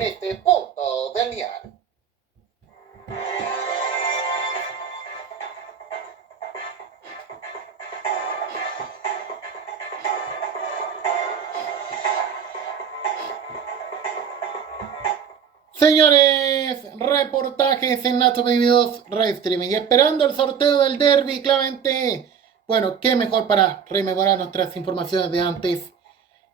en este punto del dial. Señores, reportajes en Nacho Videos Red Streaming y esperando el sorteo del derby, claramente. Bueno, qué mejor para rememorar nuestras informaciones de antes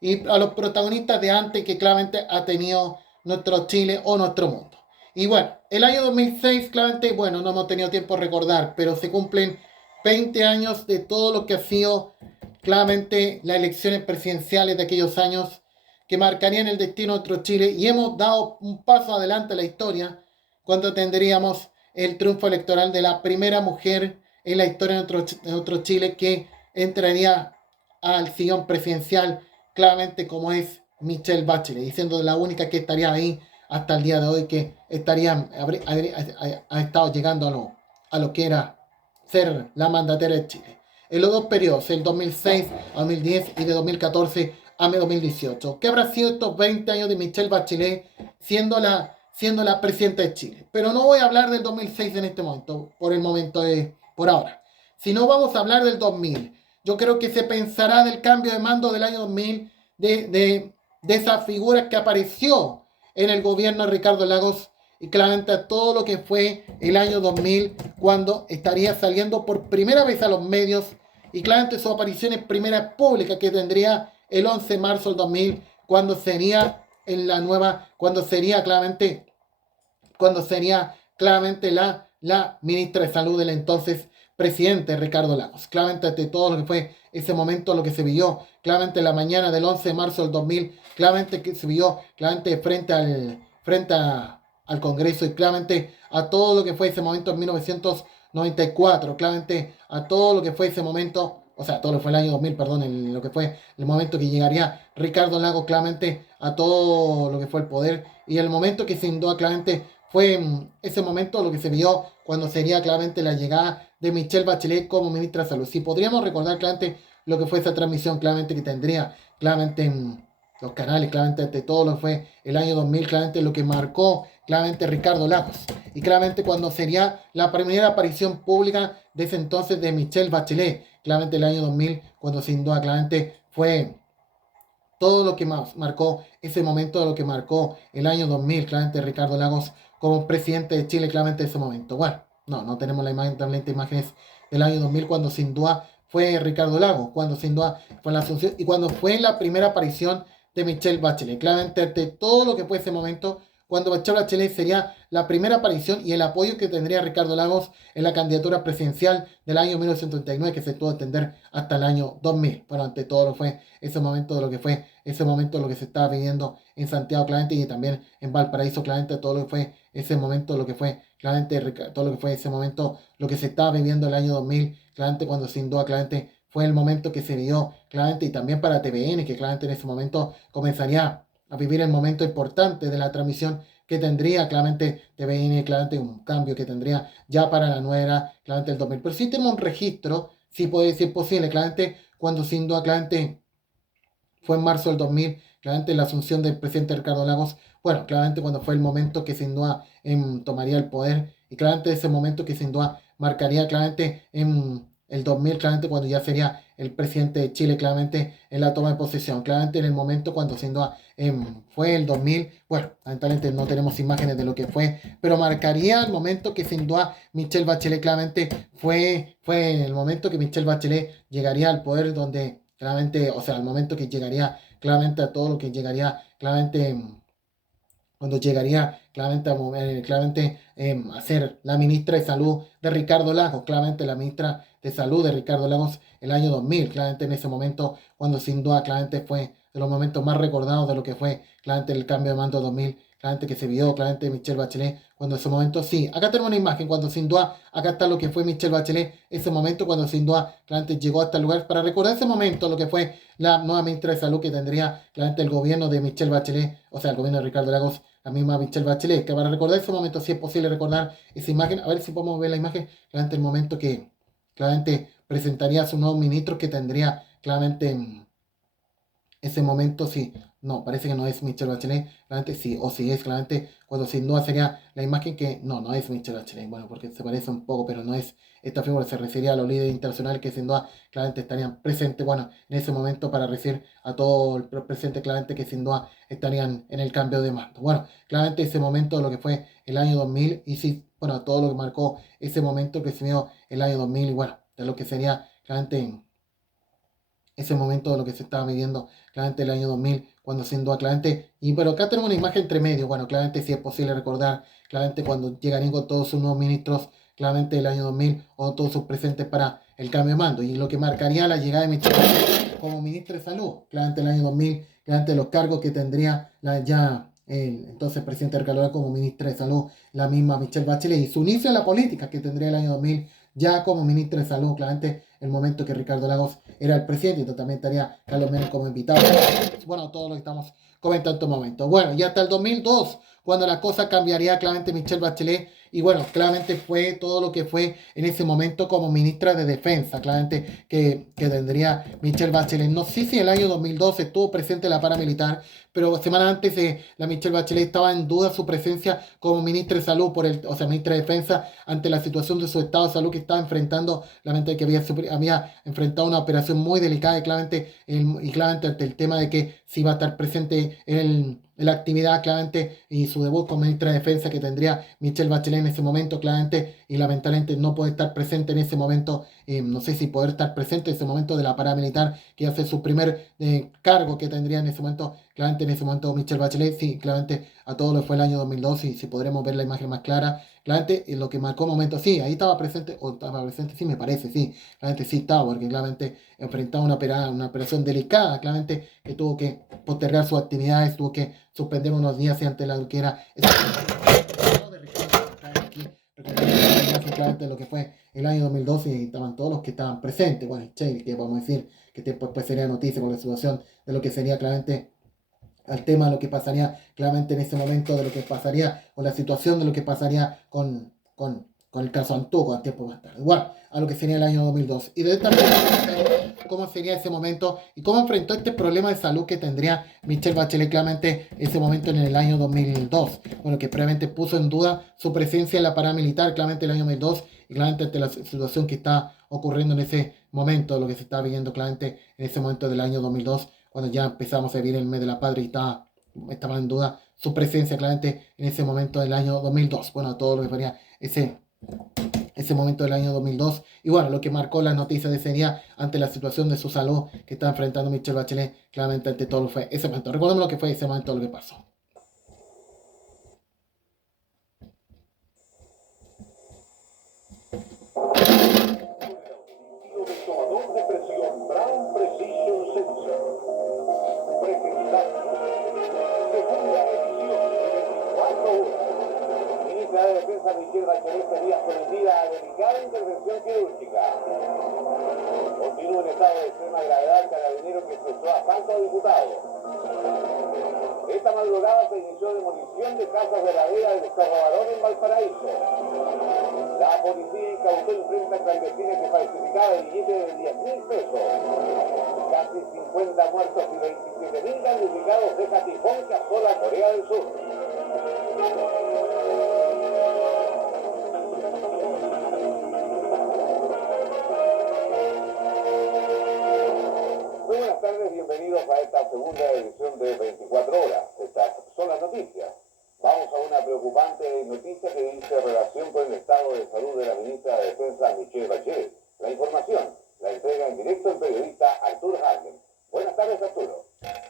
y a los protagonistas de antes que claramente ha tenido nuestro Chile o nuestro mundo. Y bueno, el año 2006 claramente, bueno, no hemos tenido tiempo de recordar, pero se cumplen 20 años de todo lo que ha sido claramente las elecciones presidenciales de aquellos años que marcarían el destino de nuestro Chile y hemos dado un paso adelante a la historia cuando tendríamos el triunfo electoral de la primera mujer en la historia de nuestro Chile que entraría al sillón presidencial claramente como es Michelle Bachelet, y siendo la única que estaría ahí hasta el día de hoy que ha estado llegando a lo que era ser la mandataria de Chile. En los dos periodos, el 2006 a 2010 y de 2014 a 2018. ¿Qué habrá sido estos 20 años de Michelle Bachelet siendo la presidenta de Chile? Pero no voy a hablar del 2006 en este momento, por ahora. Si no, vamos a hablar del 2000. Yo creo que se pensará del cambio de mando del año 2000, de esa figura que apareció en el gobierno de Ricardo Lagos y claramente a todo lo que fue el año 2000 cuando estaría saliendo por primera vez a los medios y claramente sus apariciones primeras públicas que tendría el 11 de marzo del 2000 cuando sería la ministra de Salud del entonces presidente Ricardo Lagos. Claramente ante todo lo que fue ese momento, lo que se vivió claramente la mañana del 11 de marzo del 2000, claramente que se vio claramente frente al Congreso y claramente a todo lo que fue ese momento en 1994, claramente a todo lo que fue ese momento, o sea, todo lo que fue el año 2000, perdón, lo que fue el momento que llegaría Ricardo Lagos claramente a todo lo que fue el poder y el momento que sin duda claramente fue ese momento lo que se vio cuando sería claramente la llegada de Michelle Bachelet como ministra de Salud. Si podríamos recordar claramente lo que fue esa transmisión claramente que tendría claramente en los canales, claramente de todo lo que fue el año 2000, claramente lo que marcó claramente Ricardo Lagos. Y claramente cuando sería la primera aparición pública de ese entonces de Michelle Bachelet, claramente el año 2000, cuando sin duda claramente fue todo lo que más marcó ese momento, lo que marcó el año 2000, claramente Ricardo Lagos como presidente de Chile, claramente ese momento. Bueno, no tenemos la imagen, también imágenes del año 2000 cuando sin duda fue Ricardo Lagos, cuando sin duda fue la asunción y cuando fue la primera aparición de Michelle Bachelet. Claramente de todo lo que fue ese momento, cuando Michelle Bachelet sería la primera aparición y el apoyo que tendría Ricardo Lagos en la candidatura presidencial del año 1939 que se tuvo a extender hasta el año 2000. Bueno, ante todo lo fue ese momento de lo que fue ese momento de lo que se estaba viviendo en Santiago claramente y también en Valparaíso claramente todo lo que fue ese momento de lo que fue claramente todo lo que fue ese momento lo que se estaba viviendo el año 2000 claramente cuando sin duda claramente fue el momento que se vivió claramente y también para TVN que claramente en ese momento comenzaría a vivir el momento importante de la transmisión que tendría claramente TVN, claramente un cambio que tendría ya para la nueva era, claramente el 2000. Pero sí tenemos un registro, sí puede ser posible, claramente cuando sin duda claramente fue en marzo del 2000, claramente la asunción del presidente Ricardo Lagos, bueno, claramente cuando fue el momento que sin duda tomaría el poder y claramente ese momento que sin duda marcaría claramente en el 2000, claramente cuando ya sería el presidente de Chile, claramente en la toma de posesión, claramente en el momento cuando sin duda fue el 2000, bueno, lamentablemente no tenemos imágenes de lo que fue, pero marcaría el momento que sin duda Michelle Bachelet claramente fue el momento que Michelle Bachelet llegaría al poder donde claramente, o sea, el momento que llegaría claramente a todo lo que llegaría claramente cuando llegaría claramente a ser la ministra de Salud de Ricardo Lagos, claramente la ministra de Salud de Ricardo Lagos el año 2000, claramente en ese momento, cuando sin duda claramente fue de los momentos más recordados de lo que fue claramente el cambio de mando 2000, claramente que se vio, claramente Michelle Bachelet, cuando en ese momento, sí, acá tenemos una imagen, cuando sin duda, acá está lo que fue Michelle Bachelet, ese momento cuando sin duda claramente llegó hasta el lugar, para recordar ese momento, lo que fue la nueva ministra de Salud que tendría claramente el gobierno de Michelle Bachelet, o sea, el gobierno de Ricardo Lagos, la misma Michelle Bachelet, que para recordar ese momento, si es posible recordar esa imagen, a ver si podemos ver la imagen, claramente el momento que claramente presentaría a su nuevo ministro que tendría claramente ese momento, sí, no, parece que no es Michelle Bachelet, claramente sí, o sí es, claramente, cuando sin duda sería la imagen que, no, no es Michelle Bachelet, bueno, porque se parece un poco, pero no es esta figura, se refería a los líderes internacionales que sin duda claramente estarían presentes, bueno, en ese momento para recibir a todo el presente, claramente que sin duda estarían en el cambio de mando. Bueno, claramente ese momento, lo que fue el año 2000, y sí, bueno, todo lo que marcó ese momento que se dio el año 2000, y bueno, de lo que sería claramente ese momento de lo que se estaba midiendo claramente el año 2000, cuando sin duda claramente, y pero acá tenemos una imagen entre medio, bueno, claramente sí es posible recordar, claramente cuando llegarían con todos sus nuevos ministros, claramente el año 2000, o todos sus presentes para el cambio de mando, y lo que marcaría la llegada de Michelle Bachelet como ministra de Salud, claramente el año 2000, claramente los cargos que tendría ya el entonces presidente Ricardo Lagos como ministra de Salud, la misma Michelle Bachelet, y su inicio en la política que tendría el año 2000, ya como ministra de Salud, claramente el momento que Ricardo Lagos era el presidente, y también estaría Carlos Menem como invitado. Bueno, todo lo que estamos comentando en estos momentos. Bueno, y hasta el 2002, cuando la cosa cambiaría, claramente Michelle Bachelet, y bueno, claramente fue todo lo que fue en ese momento como ministra de Defensa, claramente que tendría Michelle Bachelet. No sé si el año 2012 estuvo presente la paramilitar, pero semanas antes la Michelle Bachelet estaba en duda su presencia como ministra de Salud, o sea, ministra de Defensa, ante la situación de su estado de salud que estaba enfrentando, claramente que había enfrentado una operación muy delicada, y claramente ante el tema de que si iba a estar presente en la actividad, claramente, y su debut como ministra de Defensa que tendría Michelle Bachelet en ese momento, claramente, y lamentablemente no puede estar presente en ese momento, no sé si poder estar presente en ese momento de la paramilitar, que hace su primer cargo que tendría en ese momento, claramente en ese momento Michelle Bachelet, sí, claramente a todo lo que fue el año 2002, y si podremos ver la imagen más clara, claramente en lo que marcó momento, sí, ahí estaba presente, o estaba presente, sí, me parece, sí, claramente sí estaba, porque claramente enfrentaba una operación delicada, claramente que tuvo que postergar sus actividades, tuvo que suspender unos días ante la que era claramente lo que fue el año 2012, y estaban todos los que estaban presentes, bueno, Che, que podemos decir que después pues, sería noticia por la situación de lo que sería claramente al tema de lo que pasaría claramente en ese momento, de lo que pasaría, o la situación de lo que pasaría con el caso Antuco a tiempo más tarde. Bueno, a lo que sería el año 2002. Y de esta manera, cómo sería ese momento y cómo enfrentó este problema de salud que tendría Michelle Bachelet claramente ese momento en el año 2002. Bueno, que previamente puso en duda su presencia en la paramilitar claramente en el año 2002, y claramente ante la situación que está ocurriendo en ese momento, lo que se está viviendo claramente en ese momento del año 2002, cuando ya empezamos a vivir el mes de la patria y estaba en duda su presencia claramente en ese momento del año 2002. Bueno, todo lo que ponía ese momento del año 2002. Y bueno, lo que marcó la noticia de ese día ante la situación de su salud que está enfrentando Michelle Bachelet, claramente ante todo lo fue ese momento. Recordemos lo que fue ese momento, lo que pasó. De Defensa Michelle Bachelet sería sometida a delicada intervención quirúrgica. Continúa en estado de extrema gravedad el carabinero que expresó asalto a diputados. Esta madrugada se inició demolición de casas de la vega del Cerro Barón en Valparaíso. La policía incautó imprenta clandestina que falsificaba el billete de 10.000 pesos. Casi 50 muertos y 27.000 damnificados deja tifón que asola Corea del Sur. Muy buenas tardes, bienvenidos a esta segunda edición de 24 horas. Estas son las noticias. Vamos a una preocupante noticia que dice relación con el estado de salud de la ministra de Defensa, Michelle Bachelet. La información la entrega en directo el periodista Arturo Hagen. Buenas tardes, Arturo.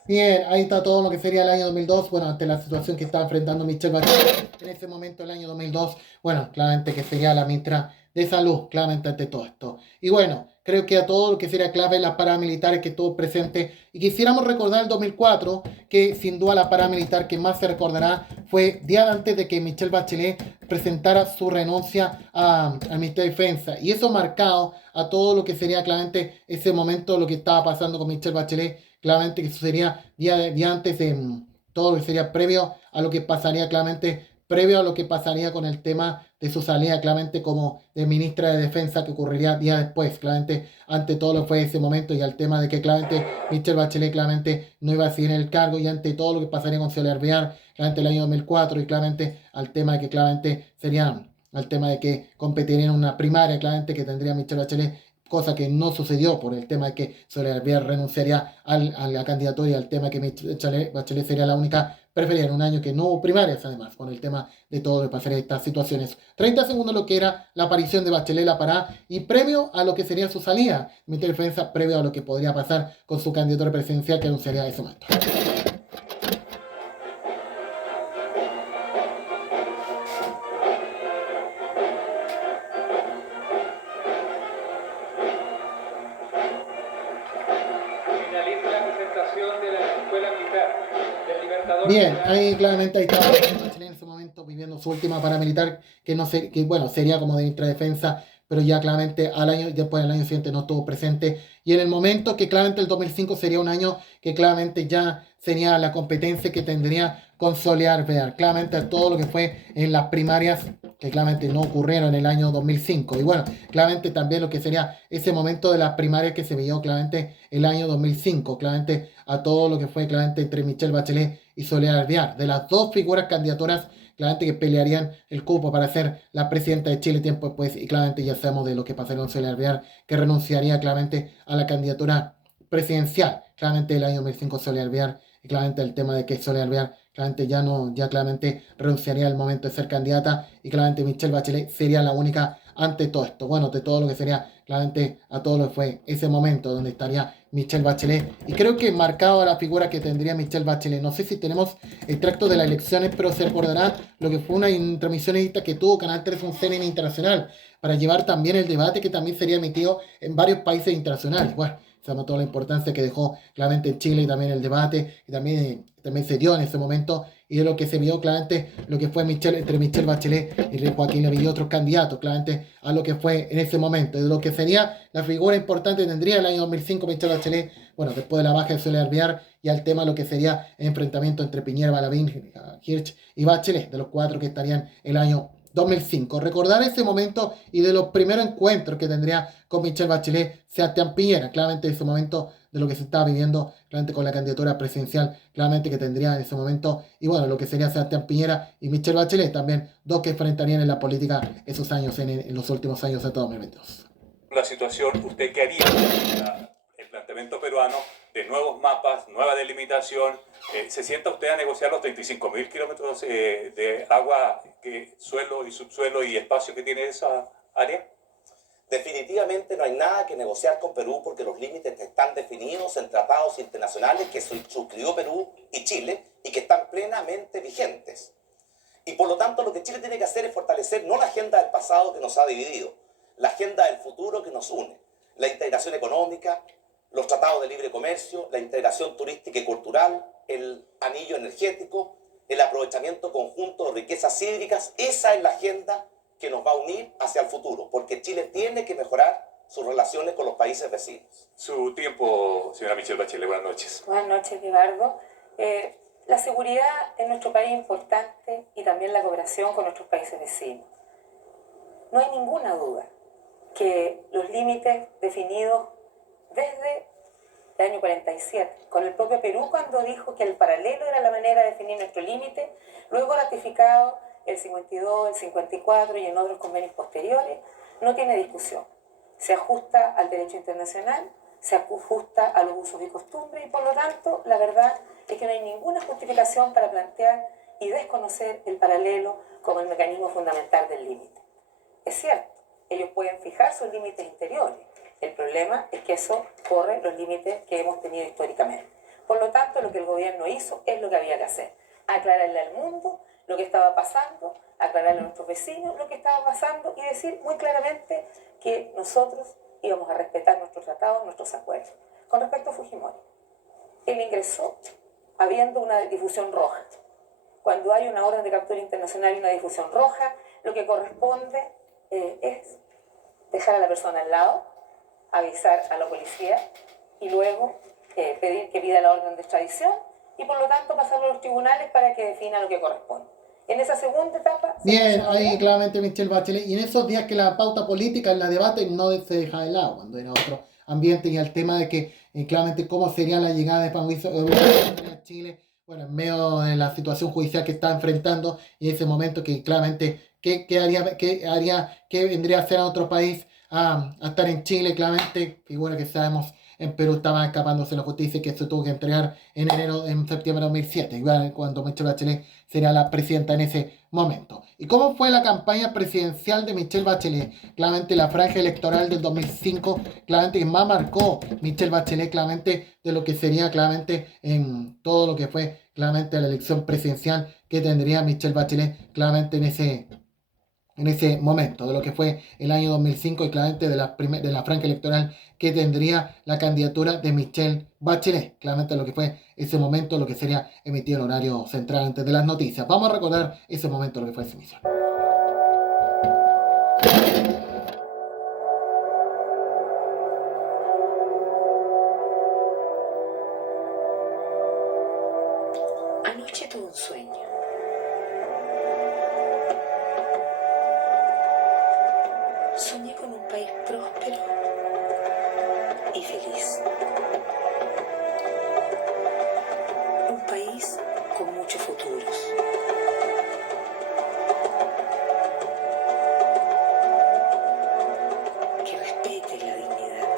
Bien, ahí está todo lo que sería el año 2002, bueno, ante la situación que estaba enfrentando Michelle Bachelet en ese momento, el año 2002, bueno, claramente que sería la ministra de Salud, claramente ante todo esto. Y bueno, creo que a todo lo que sería clave las paramilitares que estuvo presente, y quisiéramos recordar el 2004, que sin duda la paramilitar que más se recordará fue día antes de que Michelle Bachelet presentara su renuncia al Ministerio de Defensa, y eso marcado a todo lo que sería claramente ese momento, lo que estaba pasando con Michelle Bachelet, claramente que eso sería día antes de todo lo que sería previo a lo que pasaría claramente previo a lo que pasaría con el tema de su salida claramente como de ministra de Defensa, que ocurriría días después, claramente ante todo lo que fue ese momento y al tema de que claramente Michelle Bachelet claramente no iba a seguir en el cargo y ante todo lo que pasaría con Soledad Villar claramente el año 2004 y claramente al tema de que claramente serían al tema de que competirían en una primaria claramente que tendría Michelle Bachelet, cosa que no sucedió por el tema de que Soledad Villar renunciaría a la candidatura y al tema de que Michelle Bachelet sería la única preferida en un año que no hubo primarias, además, con el tema de todo lo que pasaría estas situaciones. 30 segundos lo que era la aparición de Bachelet La Pará y previo a lo que sería su salida, mi defensa, previo a lo que podría pasar con su candidatura presidencial que anunciaría en ese momento. Finaliza la presentación de la Escuela Militar del Libertador. Bien, ahí claramente ahí estaba Bachelet en ese momento viviendo su última paramilitar, que no sé, que bueno, sería como de ministra de Defensa, pero ya claramente al año, después del año siguiente no estuvo presente. Y en el momento que claramente el 2005 sería un año que claramente ya sería la competencia que tendría con Soledad Villar. Claramente todo lo que fue en las primarias, que claramente no ocurrieron en el año 2005. Y bueno, claramente también lo que sería ese momento de las primarias que se vio claramente el año 2005. Claramente a todo lo que fue claramente entre Michelle Bachelet y Soledad Villar. De las dos figuras candidaturas claramente que pelearían el cupo para ser la presidenta de Chile tiempo después, y claramente ya sabemos de lo que pasaría con Soledad Villar, que renunciaría claramente a la candidatura presidencial, claramente el año 2005 Soledad Villar, y claramente el tema de que Soledad Villar claramente ya no, ya claramente renunciaría al momento de ser candidata, y claramente Michelle Bachelet sería la única ante todo esto, bueno, de todo lo que sería claramente a todo lo que fue ese momento donde estaría Michelle Bachelet. Y creo que marcaba la figura que tendría Michelle Bachelet. No sé si tenemos extractos de las elecciones, pero se recordará lo que fue una transmisión que tuvo Canal 3, un CNN internacional, para llevar también el debate que también sería emitido en varios países internacionales. Bueno, sabemos toda la importancia que dejó claramente en Chile y también el debate, y también se dio en ese momento, y de lo que se vio claramente lo que fue entre Michelle Bachelet y Joaquín Lavín y otros candidatos, claramente a lo que fue en ese momento, de lo que sería la figura importante que tendría el año 2005 Michelle Bachelet, bueno, después de la baja de Soledad Villar, y al tema lo que sería el enfrentamiento entre Piñera, Lavín, Hirsch y Bachelet, de los cuatro que estarían el año 2005. Recordar ese momento y de los primeros encuentros que tendría con Michelle Bachelet, Sebastián Piñera, claramente ese momento de lo que se estaba viviendo claramente con la candidatura presidencial, claramente que tendría en ese momento, y bueno, lo que sería Sebastián Piñera y Michelle Bachelet, también dos que enfrentarían en la política esos años, en los últimos años de 2022. La situación, ¿usted qué haría? El planteamiento peruano de nuevos mapas, nueva delimitación. ¿Se sienta usted a negociar los 35.000 kilómetros de agua, suelo y subsuelo y espacio que tiene esa área? Definitivamente no hay nada que negociar con Perú porque los límites están definidos en tratados internacionales que suscribió Perú y Chile y que están plenamente vigentes. Y por lo tanto lo que Chile tiene que hacer es fortalecer no la agenda del pasado que nos ha dividido, la agenda del futuro que nos une, la integración económica, los tratados de libre comercio, la integración turística y cultural, el anillo energético, el aprovechamiento conjunto de riquezas hídricas. Esa es la agenda que nos va a unir hacia el futuro, porque Chile tiene que mejorar sus relaciones con los países vecinos. Su tiempo, señora Michelle Bachelet, buenas noches. Buenas noches, Ricardo. La seguridad en nuestro país es importante y también la cooperación con nuestros países vecinos. No hay ninguna duda que los límites definidos desde el año 47, con el propio Perú cuando dijo que el paralelo era la manera de definir nuestro límite, luego ratificado el 52, el 54 y en otros convenios posteriores, no tiene discusión. Se ajusta al derecho internacional, se ajusta a los usos y costumbres y por lo tanto la verdad es que no hay ninguna justificación para plantear y desconocer el paralelo como el mecanismo fundamental del límite. Es cierto, ellos pueden fijar sus límites interiores. El problema es que eso corre los límites que hemos tenido históricamente. Por lo tanto, lo que el gobierno hizo es lo que había que hacer. Aclararle al mundo lo que estaba pasando, aclararle a nuestros vecinos lo que estaba pasando y decir muy claramente que nosotros íbamos a respetar nuestros tratados, nuestros acuerdos. Con respecto a Fujimori, él ingresó habiendo una difusión roja. Cuando hay una orden de captura internacional y una difusión roja, lo que corresponde es dejar a la persona al lado, avisar a la policía y luego pedir que pida la orden de extradición y por lo tanto pasarlo a los tribunales para que defina lo que corresponde. En esa segunda etapa... Bien, ahí claramente Michelle Bachelet, y en esos días que la pauta política en la debate no se deja de lado, cuando era otro ambiente, y el tema de que claramente cómo sería la llegada de Mauricio a Chile, bueno, en medio de la situación judicial que está enfrentando, y ese momento que claramente, qué vendría a hacer a otro país a estar en Chile, claramente, figura que sabemos en Perú estaba escapándose la justicia y que se tuvo que entregar en septiembre de 2007, igual cuando Michelle Bachelet sería la presidenta en ese momento. ¿Y cómo fue la campaña presidencial de Michelle Bachelet? Claramente la franja electoral del 2005, claramente que más marcó Michelle Bachelet, claramente de lo que sería claramente en todo lo que fue claramente la elección presidencial que tendría Michelle Bachelet claramente en ese momento, de lo que fue el año 2005 y claramente de la franja electoral que tendría la candidatura de Michelle Bachelet, claramente lo que fue ese momento, lo que sería emitir el horario central antes de las noticias. Vamos a recordar ese momento, lo que fue esa emisión. Anoche tuve un sueño. Soñé con un país próspero y feliz. Un país con muchos futuros. Que respete la dignidad.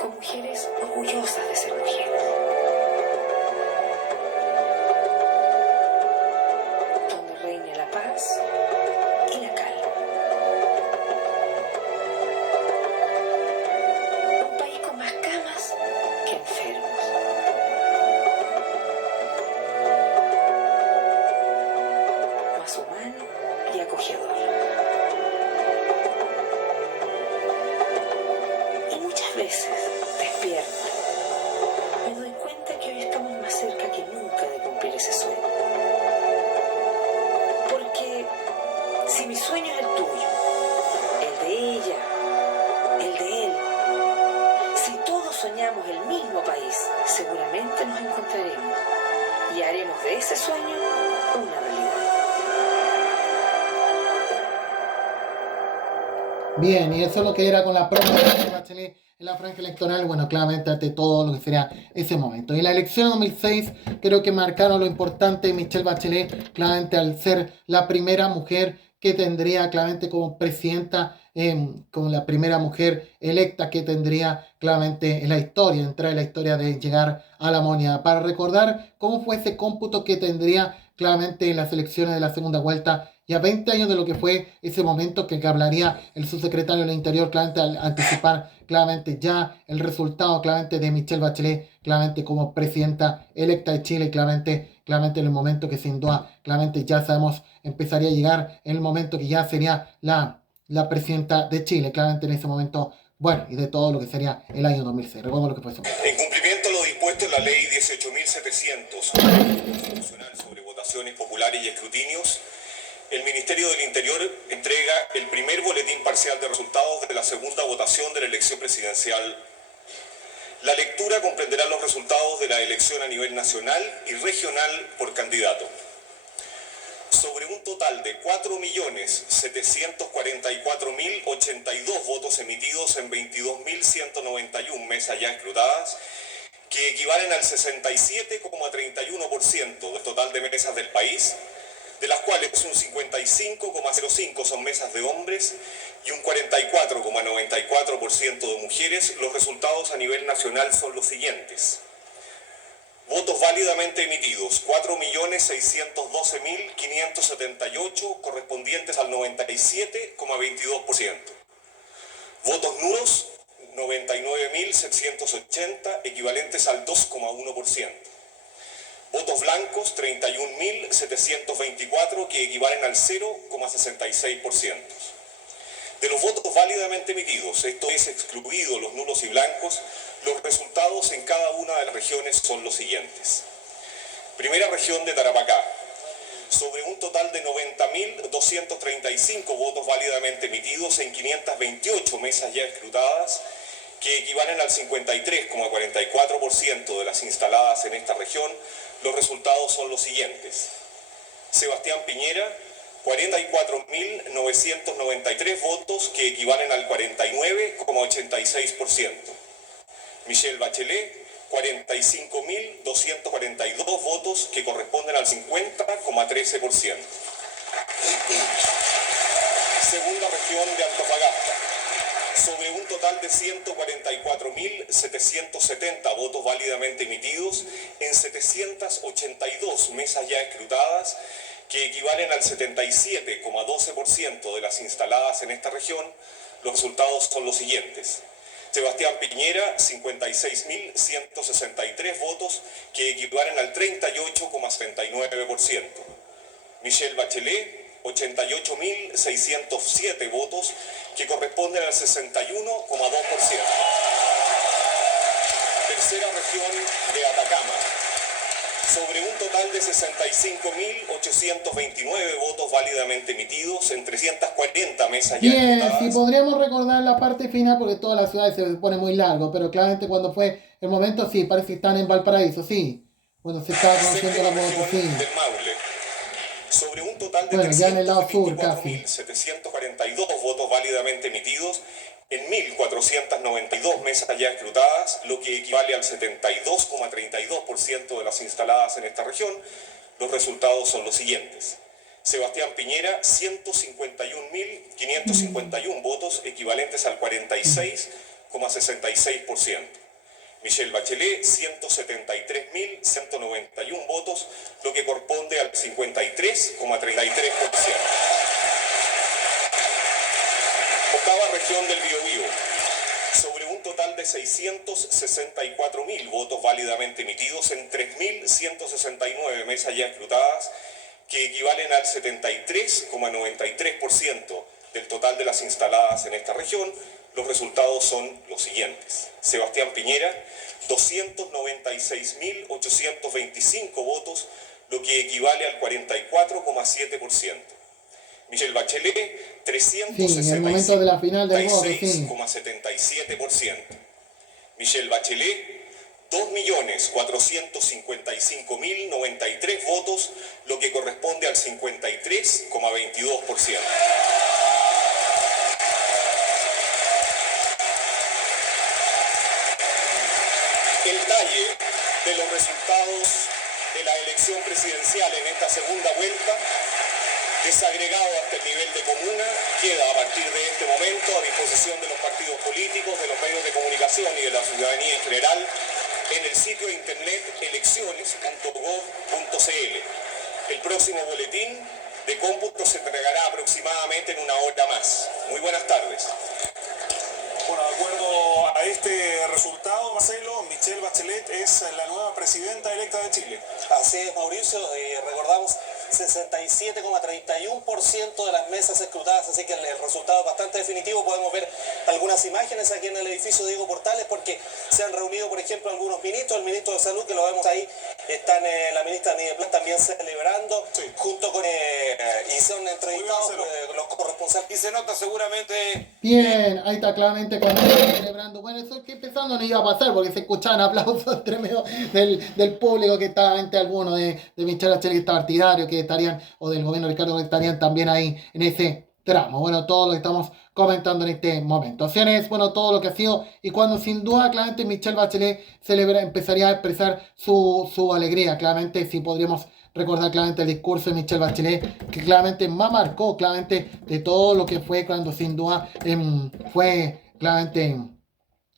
Con mujeres orgullosas de ser mujeres. Donde reine la paz y la calma. Un país con más camas que enfermos. Más humano y acogedor. Y muchas veces, despierta, me doy cuenta que hoy estamos más cerca que nunca de cumplir ese sueño. Porque si mi sueño es el tuyo, el de ella, el de él, si todos soñamos el mismo país, seguramente nos encontraremos y haremos de ese sueño una realidad. Bien, y eso es lo que era con la promesa de Bachelet en la franja electoral, bueno, claramente ante todo lo que sería ese momento. Y la elección de 2006 creo que marcaron lo importante de Michelle Bachelet, claramente al ser la primera mujer que tendría claramente como presidenta, como la primera mujer electa que tendría claramente en la historia, entrar en la historia de llegar a la moneda. Para recordar cómo fue ese cómputo que tendría claramente en las elecciones de la segunda vuelta, y a 20 años de lo que fue ese momento que hablaría el subsecretario del Interior, claramente al anticipar claramente ya el resultado claramente de Michelle Bachelet, claramente como presidenta electa de Chile, claramente en el momento que sin duda, claramente ya sabemos, empezaría a llegar en el momento que ya sería la presidenta de Chile, claramente en ese momento, bueno, y de todo lo que sería el año 2006. Recuerdo lo que fue eso. En cumplimiento de lo dispuesto en la ley 18.700, constitucional sobre votaciones populares y escrutinios, el Ministerio del Interior entrega el primer boletín parcial de resultados de la segunda votación de la elección presidencial. La lectura comprenderá los resultados de la elección a nivel nacional y regional por candidato. Sobre un total de 4.744.082 votos emitidos en 22.191 mesas ya escrutadas, que equivalen al 67,31% del total de mesas del país, de las cuales un 55,05% son mesas de hombres y un 44,94% de mujeres, los resultados a nivel nacional son los siguientes. Votos válidamente emitidos, 4.612.578, correspondientes al 97,22%. Votos nulos, 99.780, equivalentes al 2,1%. Votos blancos, 31.724, que equivalen al 0,66%. De los votos válidamente emitidos, esto es excluido los nulos y blancos, los resultados en cada una de las regiones son los siguientes. Primera región de Tarapacá. Sobre un total de 90.235 votos válidamente emitidos en 528 mesas ya escrutadas, que equivalen al 53,44% de las instaladas en esta región, los resultados son los siguientes. Sebastián Piñera, 44.993 votos, que equivalen al 49,86%. Michelle Bachelet, 45.242 votos, que corresponden al 50,13%. Segunda región de Antofagasta. Sobre un total de 144.770 votos válidamente emitidos en 782 mesas ya escrutadas, que equivalen al 77,12% de las instaladas en esta región, los resultados son los siguientes. Sebastián Piñera, 56.163 votos, que equivalen al 38,79%. Michelle Bachelet, 88.607 votos, que corresponden al 61,2%. Tercera región de Atacama. Sobre un total de 65.829 votos válidamente emitidos en 340 mesas ya Bien, escrutadas. si podríamos recordar la parte final, porque toda la ciudad se pone muy largo, pero claramente cuando fue el momento, sí, parece que están en Valparaíso, sí. Cuando se está conociendo la Séptima voto, sí. región del Maule. Sobre un total de Bueno, ya en el lado sur, casi. 324.742 votos válidamente emitidos en 1.492 mesas ya escrutadas, lo que equivale al 72,32% de las instaladas en esta región, los resultados son los siguientes. Sebastián Piñera, 151.551 votos, equivalentes al 46,66%. Michelle Bachelet, 173.191 votos, lo que corresponde al 53,33%. Octava región del Biobío. Sobre un total de 664.000 votos válidamente emitidos en 3.169 mesas ya escrutadas, que equivalen al 73,93% del total de las instaladas en esta región, los resultados son los siguientes. Sebastián Piñera, 296.825 votos, lo que equivale al 44,7%. Michelle Bachelet, Sí, en el momento de la final del voto, sí. 366,77%. Michelle Bachelet, 2.455.093 votos, lo que corresponde al 53,22%. El detalle de los resultados de la elección presidencial en esta segunda vuelta, desagregado hasta el nivel de comuna, queda a partir de este momento a disposición de los partidos políticos, de los medios de comunicación y de la ciudadanía en general en el sitio de internet elecciones.gov.cl. El próximo boletín de cómputo se entregará aproximadamente en una hora más. Muy buenas tardes. Bueno, de acuerdo a este resultado, Marcelo, Michelle Bachelet es la nueva presidenta electa de Chile. Así es, Mauricio, recordamos 67,31% de las mesas escrutadas, así que el resultado es bastante definitivo. Podemos ver algunas imágenes aquí en el edificio Diego Portales, porque se han reunido, por ejemplo, algunos ministros, el ministro de Salud, que lo vemos ahí, están la ministra Nideplan también celebrando, sí, junto con, y son entrevistados los corresponsales. Y se nota seguramente... Bien, ahí está claramente cuando están celebrando. Bueno, eso que empezando no iba a pasar porque se escuchaban aplausos entre medio del público, que estaba entre algunos de Michelle Bachelet, que está partidario, que estarían, o del gobierno de Ricardo, que estarían también ahí en ese tramo. Bueno, todo lo que estamos comentando en este momento. Opciones, bueno, todo lo que ha sido, y cuando sin duda claramente Michelle Bachelet empezaría a expresar su alegría. Claramente, si podríamos recordar claramente el discurso de Michelle Bachelet, que claramente más marcó claramente de todo lo que fue cuando sin duda fue claramente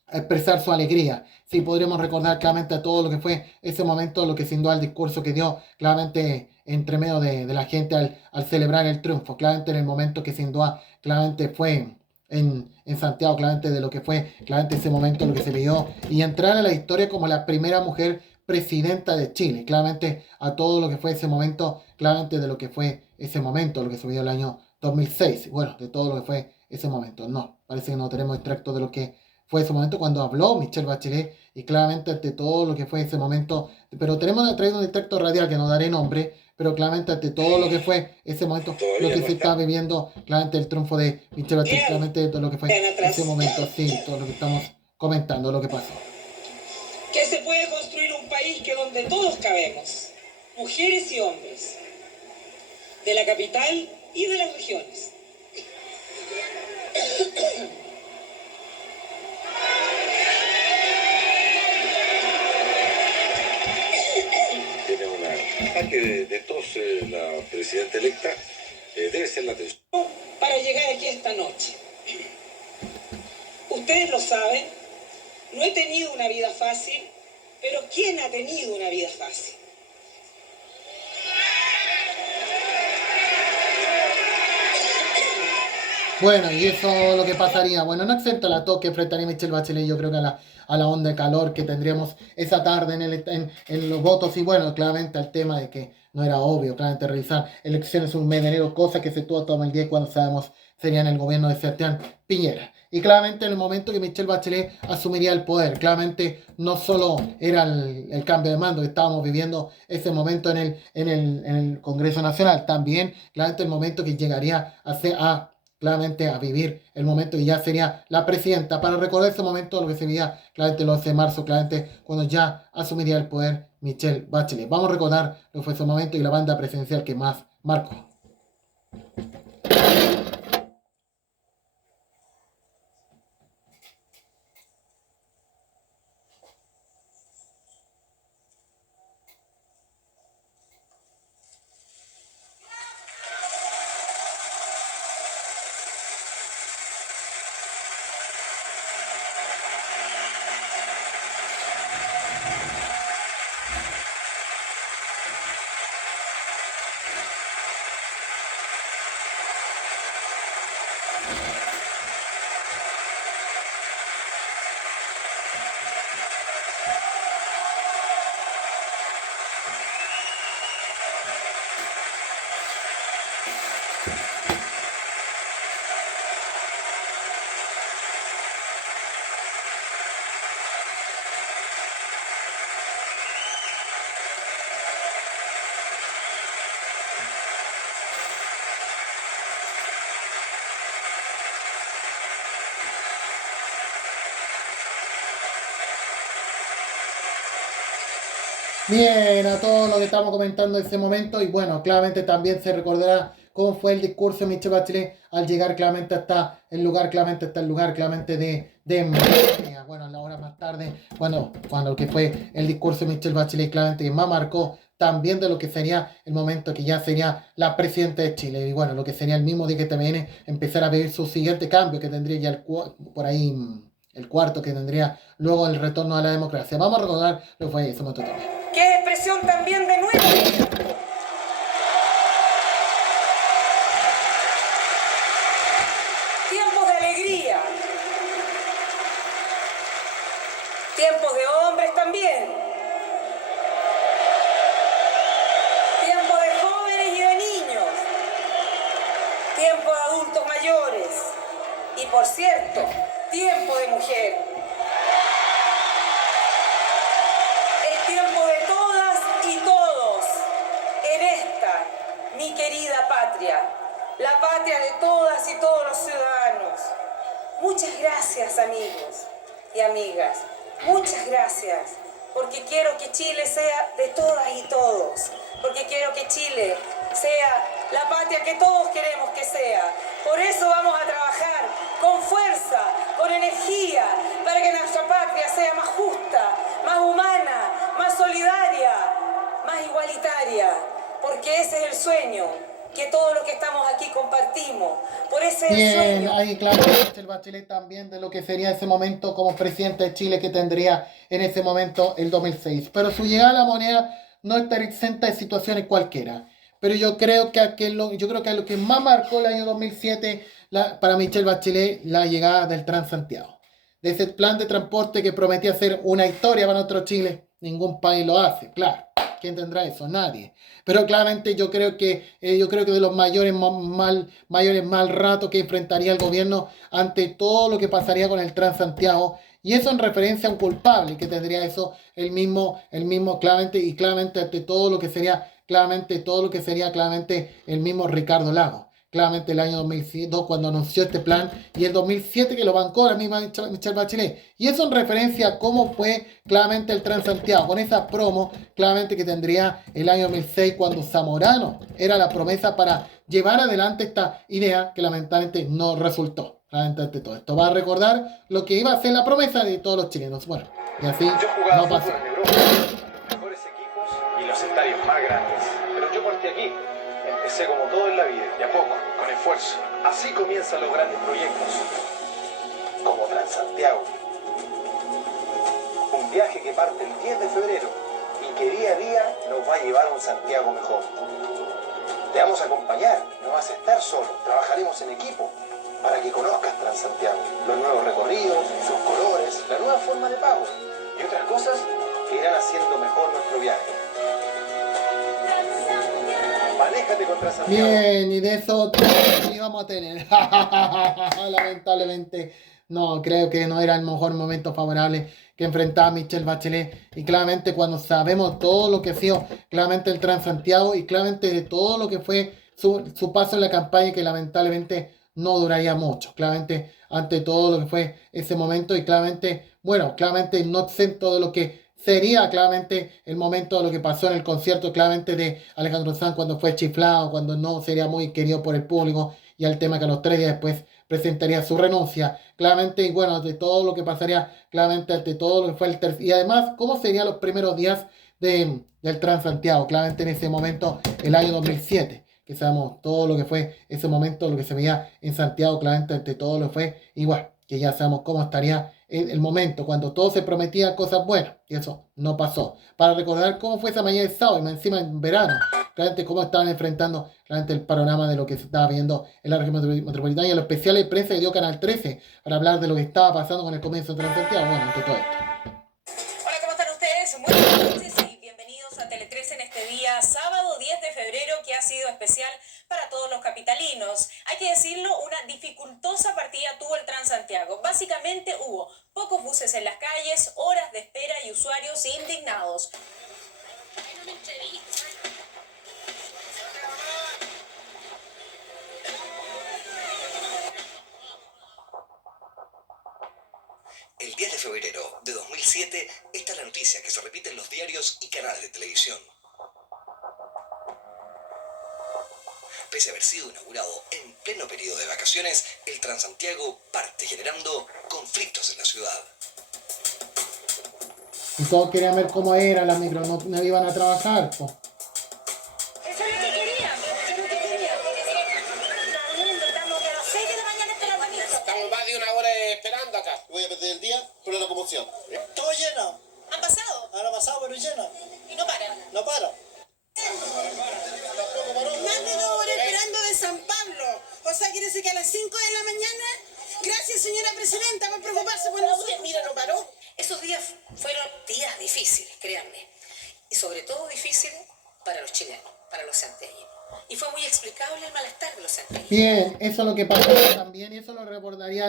a expresar su alegría. Sí, podríamos recordar claramente todo lo que fue ese momento, lo que sin duda el discurso que dio claramente entre medio de la gente al celebrar el triunfo, claramente en el momento que sin duda claramente fue en Santiago, claramente de lo que fue claramente ese momento, lo que se vio, y entrar a la historia como la primera mujer presidenta de Chile, claramente a todo lo que fue ese momento, claramente de lo que fue ese momento, lo que se vio el año 2006, bueno, de todo lo que fue ese momento. No, parece que no tenemos extracto de lo que fue ese momento cuando habló Michelle Bachelet, y claramente ante todo lo que fue ese momento, pero tenemos traído un extracto radial que no daré nombre, pero claramente ante todo lo que fue ese momento, lo que se está viviendo, claramente el triunfo de Michelle Bachelet, claramente todo lo que fue ese momento, sí, todo lo que estamos comentando lo que pasó. Que se puede construir un país que donde todos cabemos, mujeres y hombres, de la capital y de las regiones. Tiene un ataque de tos la presidenta electa, debe ser la atención. Para llegar aquí esta noche. Ustedes lo saben, no he tenido una vida fácil, pero ¿quién ha tenido una vida fácil? Bueno, y eso es lo que pasaría. Bueno, no excepto la tos que enfrentaría Michelle Bachelet, yo creo que a la onda de calor que tendríamos esa tarde en los votos. Y bueno, claramente al tema de que no era obvio, claramente realizar elecciones un mes de enero, cosa que se tuvo todo el día cuando sabemos sería en el gobierno de Sebastián Piñera. Y claramente en el momento que Michelle Bachelet asumiría el poder, claramente no solo era el cambio de mando que estábamos viviendo ese momento en el Congreso Nacional, también claramente el momento que llegaría claramente a vivir el momento y ya sería la presidenta. Para recordar ese momento, lo que sería claramente el 11 de marzo, claramente cuando ya asumiría el poder Michelle Bachelet. Vamos a recordar lo que fue ese momento y la banda presidencial que más marcó. Bien, a todo lo que estamos comentando en ese momento y bueno, claramente también se recordará cómo fue el discurso de Michelle Bachelet al llegar claramente hasta el lugar claramente de Moenia. Bueno, a la hora más tarde, bueno, cuando que fue el discurso de Michelle Bachelet claramente que más marcó también de lo que sería el momento que ya sería la presidenta de Chile y bueno, lo que sería el mismo día que TVN empezar a ver su siguiente cambio que tendría ya por ahí el cuarto que tendría luego el retorno a la democracia. Vamos a recordar lo que fue ese momento también. Que es expresión también de nuevo. Tiempos de alegría. Tiempos de hombres también. Tiempos de jóvenes y de niños. Tiempos de adultos mayores. Y por cierto, tiempo de mujer. Tiempo de todas y todos en esta, mi querida patria, la patria de todas y todos los ciudadanos. Muchas gracias, amigos y amigas, muchas gracias, porque quiero que Chile sea de todas y todos, porque quiero que Chile sea la patria que todos queremos que sea. Por eso vamos a trabajar con fuerza, con energía, para que nuestra patria sea más justa, más humana, más solidaria, más igualitaria, porque ese es el sueño que todos los que estamos aquí compartimos. Por ese es el sueño. Ahí claro, Michelle Bachelet también de lo que sería ese momento como presidente de Chile que tendría en ese momento el 2006. Pero su llegada a la moneda no estaría exenta de situaciones cualquiera. Pero yo creo que a lo que más marcó el año 2007 para Michelle Bachelet la llegada del Transantiago. De ese plan de transporte que prometía ser una historia para nuestro Chile. Ningún país lo hace, claro. ¿Quién tendrá eso? Nadie. Pero claramente yo creo que de los mayores mal ratos que enfrentaría el gobierno ante todo lo que pasaría con el Transantiago. Y eso en referencia a un culpable que tendría eso el mismo claramente ante todo lo que sería claramente el mismo Ricardo Lagos. claramente el año 2002 cuando anunció este plan, y el 2007 que lo bancó la misma Michelle Bachelet. Y eso en referencia a cómo fue claramente el Transantiago, con esa promo claramente que tendría el año 2006 cuando Zamorano era la promesa para llevar adelante esta idea que lamentablemente no resultó. Claramente todo esto va a recordar lo que iba a ser la promesa de todos los chilenos. Bueno, y así no pasó. Mejores equipos y los estadios más grandes. Pero yo partí aquí. Empecé como todo en la vida, de a poco, con esfuerzo. Así comienzan los grandes proyectos. Como Transantiago. Un viaje que parte el 10 de febrero y que día a día nos va a llevar a un Santiago mejor. Te vamos a acompañar, no vas a estar solo. Trabajaremos en equipo para que conozcas Transantiago. Los nuevos recorridos, sus colores, la nueva forma de pago y otras cosas que irán haciendo mejor nuestro viaje. Manéjate con Transantiago. Bien, y de eso íbamos a tener. Lamentablemente, no, creo que no era el mejor momento favorable que enfrentaba Michelle Bachelet. Y claramente cuando sabemos todo lo que ha sido claramente el Transantiago y claramente de todo lo que fue su paso en la campaña, que lamentablemente no duraría mucho. Claramente ante todo lo que fue ese momento y claramente, bueno, claramente no exento de lo que sería claramente el momento de lo que pasó en el concierto claramente de Alejandro Sanz cuando fue chiflado, cuando no sería muy querido por el público, y al tema que a los 3 días después presentaría su renuncia, claramente, y bueno, de todo lo que pasaría, claramente de todo lo que fue el tercer, y además, cómo serían los primeros días del Transantiago, claramente en ese momento, el año 2007, que sabemos todo lo que fue ese momento, lo que se veía en Santiago, claramente ante todo lo que fue, igual, que ya sabemos cómo estaría el momento, cuando todo se prometía cosas buenas, y eso no pasó. Para recordar cómo fue esa mañana de sábado, y más encima en verano, claramente cómo estaban enfrentando claramente el panorama de lo que se estaba viendo en la región metropolitana, y los especiales de prensa que dio Canal 13 para hablar de lo que estaba pasando con el comienzo de Transantiago, bueno, ante todo esto. Hola, ¿cómo están ustedes? Muy buenas noches y bienvenidos a Tele 13 en este día, sábado 10 de febrero, que ha sido especial para todos los capitalinos. Hay que decirlo, una dificultosa partida tuvo el Transantiago. Básicamente hubo pocos buses en las calles, horas de espera y usuarios indignados. El 10 de febrero de 2007, esta es la noticia que se repite en los diarios y canales de televisión. Pese a haber sido inaugurado en pleno periodo de vacaciones, el Transantiago parte generando conflictos en la ciudad. Y todos querían ver cómo era la micro, no iban a trabajar, pues. Eso es lo que querían, eso es lo que querían. Estamos de las 6 de la mañana esperando a mí. Estamos más de una hora esperando acá. Voy a perder el día por la locomoción. Todo lleno. ¿Han pasado? Han pasado, pero lleno. Y no paran. No para. Más de 2 horas esperando de San Pablo. O sea, quiere decir que a las 5 de la mañana. Gracias, señora presidenta, por preocuparse por nosotros. Mira, no paró. Esos días fueron días difíciles, créanme. Y sobre todo difíciles para los chilenos, para los santiagueños. Y fue muy explicable el malestar de los santiagueños. Bien, eso es lo que pasó también, y eso lo recordaría